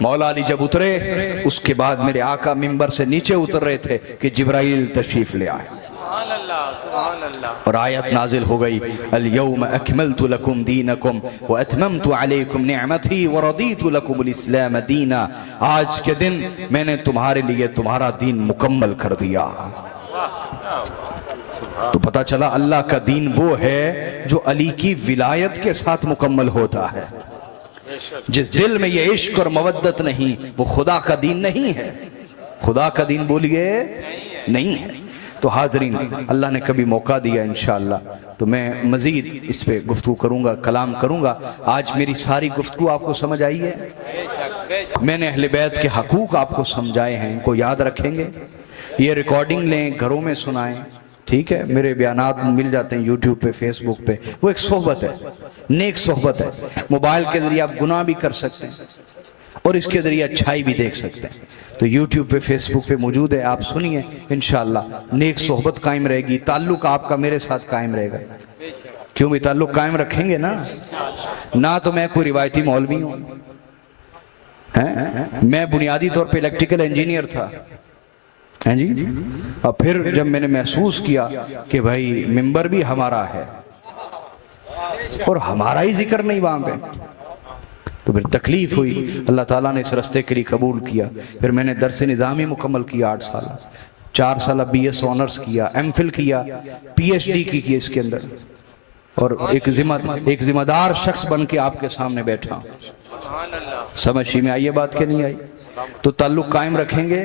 मौला अली जब उतरे उसके बाद मेरे आका मिंबर से नीचे उतर रहे थे कि जिब्राइल तशरीफ ले आए और आयत नाजिल हो गई, अल यौम अकमलतु लकुम दीनकुम व अतममतु अलैकुम निअमती व रदीतु लकुमुल इस्लाम दीना। आज के दिन मैंने तुम्हारे लिए तुम्हारा दीन मुकम्मल कर दिया। तो पता चला अल्लाह का दीन वो है जो अली की विलायत के साथ मुकम्मल होता है। जिस दिल में ये इश्क और मवद्दत नहीं वो खुदा का दीन नहीं है। खुदा का दीन बोलिए नहीं है। तो हाजरीन, अल्लाह ने कभी मौका दिया इंशाअल्लाह तो मैं मजीद इस पे गुफ्तगू करूंगा, कलाम करूंगा। आज मेरी सारी गुफ्तगू आपको समझ आई है। मैंने अहले बैत के हकूक आपको समझाए हैं, इनको याद रखेंगे। ये रिकॉर्डिंग लें, घरों में सुनाएं, ठीक है। मेरे बयानात मिल जाते हैं यूट्यूब पे, फेसबुक पे। वो एक सोहबत है, नेक सोहबत है। मोबाइल के जरिए आप गुनाह भी कर सकते हैं और इसके जरिए अच्छाई भी देख सकते हैं। तो यूट्यूब पे, फेसबुक पे मौजूद है, आप सुनिए। इंशाअल्लाह नेक सोहबत कायम रहेगी, ताल्लुक आपका मेरे साथ कायम रहेगा। क्यों भी ताल्लुक कायम रखेंगे ना तो मैं कोई रिवायती मौलवी हूँ, मैं बुनियादी तौर पे इलेक्ट्रिकल इंजीनियर था, हैं जी। और फिर जब मैंने महसूस किया कि भाई मिंबर भी हमारा है और हमारा ही जिक्र नहीं वहां पे, तो फिर तकलीफ हुई। अल्लाह ताला ने इस रास्ते के लिए कबूल किया। फिर मैंने दर्स निज़ामी मुकम्मल किया 8 साल, 4 साल BS ऑनर्स किया, MPhil किया, PhD की इसके अंदर, और एक जिम्मेदार शख्स बन के आपके सामने बैठा। समझ में आई ये बात कि नहीं आई? तो ताल्लुक कायम रखेंगे,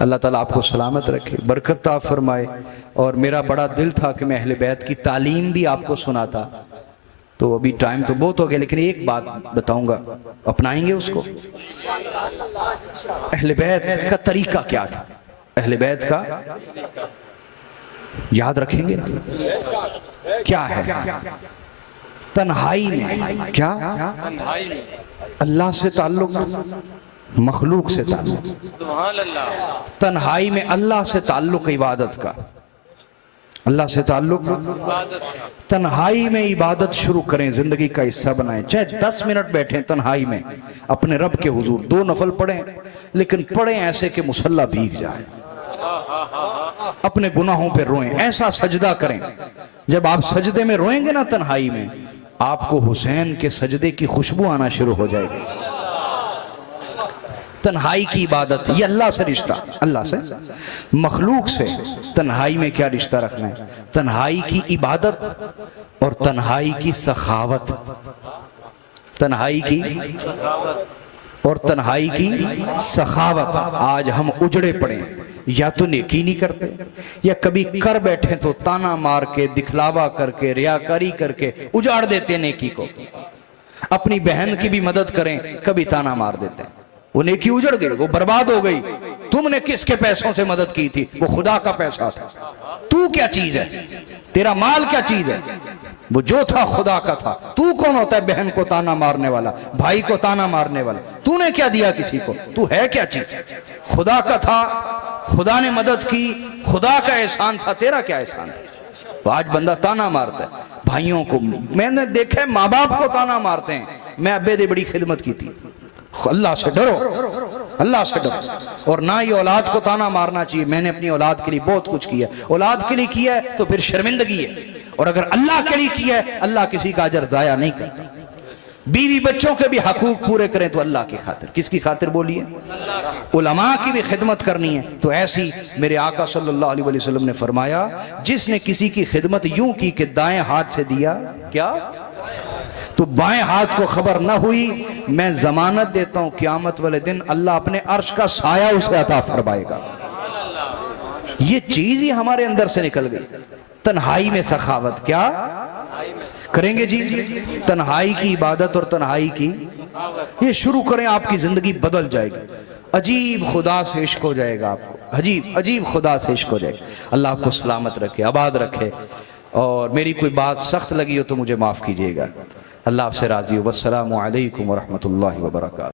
अल्लाह ताला आपको सलामत रखे, बरकत ता फरमाए। और मेरा बड़ा दिल था कि मैं अहले बैत की तालीम भी आपको सुनाता, तो अभी टाइम तो बहुत हो गया, लेकिन एक बात बताऊंगा, अपनाएंगे उसको। अहले बैत का तरीका क्या था, अहले बैत का याद रखेंगे क्या है? तन्हाई में क्या? तन्हाई में अल्लाह से ताल्लुक, मखलूक से ताल्लुक। सुभान अल्लाह। तन्हाई में अल्लाह से ताल्लुक इबादत का, अल्लाह से ताल्लुक। इबादत तन्हाई में इबादत शुरू करें, जिंदगी का हिस्सा बनाएं। चाहे 10 मिनट बैठें तन्हाई में अपने रब के हुजूर, 2 नफल पढ़ें, लेकिन पढ़ें ऐसे कि मुसल्ला भीग जाए। अपने गुनाहों पे रोएं, ऐसा सजदा करें। जब आप सजदे में रोएंगे ना तन्हाई में, आपको हुसैन के सजदे की खुशबू आना शुरू हो जाएगी। तन्हाई की इबादत, ये अल्लाह से रिश्ता, अल्लाह से, मखलूक से तन्हाई में क्या रिश्ता रखना है? तन्हाई की इबादत और तन्हाई की सखावत, तन्हाई की और तन्हाई की सखावत। आज हम उजड़े पड़े हैं, या तो नेकी नहीं करते, या कभी कर बैठे तो ताना मार के, दिखलावा करके, रियाकारी करके उजाड़ देते नेकी को। अपनी बहन की भी मदद करें, कभी ताना मार देते हैं, वो नेकी उजड़ गई, वो बर्बाद हो गई। तुमने किसके पैसों से मदद की थी? वो खुदा का पैसा था। तू क्या चीज है? तेरा माल क्या चीज है? वो जो था खुदा का था। तू कौन होता है बहन को ताना मारने वाला, भाई को ताना मारने वाला? तूने क्या दिया किसी को? तू है क्या चीज? खुदा का था, खुदा ने मदद की, खुदा का एहसान था, तेरा क्या एहसान था? तो आज बंदा ताना मारता है भाइयों को। मैंने देखा माँ बाप को ताना मारते हैं, मैं अब्बे दे बड़ी खिदमत की थी। अल्लाह से डरो, अल्लाह से डरो। और ना ही औलाद को ताना मारना चाहिए। मैंने अपनी औलाद के लिए बहुत कुछ किया, औलाद के लिए किया है तो फिर शर्मिंदगी है। और अगर अल्लाह के लिए किया है, अल्लाह किसी का अजर जाया नहीं करता। बीवी बच्चों के भी हकूक पूरे करें तो अल्लाह की खातिर। किसकी खातिर बोलिए? उलमा की भी खिदमत करनी है। तो ऐसी मेरे आका सल्लल्लाहु अलैहि वसल्लम ने फरमाया, जिसने किसी की खिदमत यूं की कि दाएं हाथ से दिया, क्या तो बाएं हाथ को खबर ना हुई, मैं जमानत देता हूं क़यामत वाले दिन अल्लाह अपने अर्श का साया उसे अता फरमाएगा। ये चीज ही हमारे अंदर से निकल गई। तन्हाई में सखावत क्या करेंगे जी? तन्हाई की इबादत और तन्हाई की ये शुरू करें, आपकी जिंदगी बदल जाएगी। अजीब खुदा से इश्क हो जाएगा आपको, अजीब अजीब खुदा से इश्क हो जाएगा। अल्लाह आपको सलामत रखे, आबाद रखे। और मेरी कोई बात सख्त लगी हो तो मुझे माफ कीजिएगा। अल्लाह आपसे राजी हो। वस्सलामु अलैकुम व रहमतुल्लाहि व बरकातहू।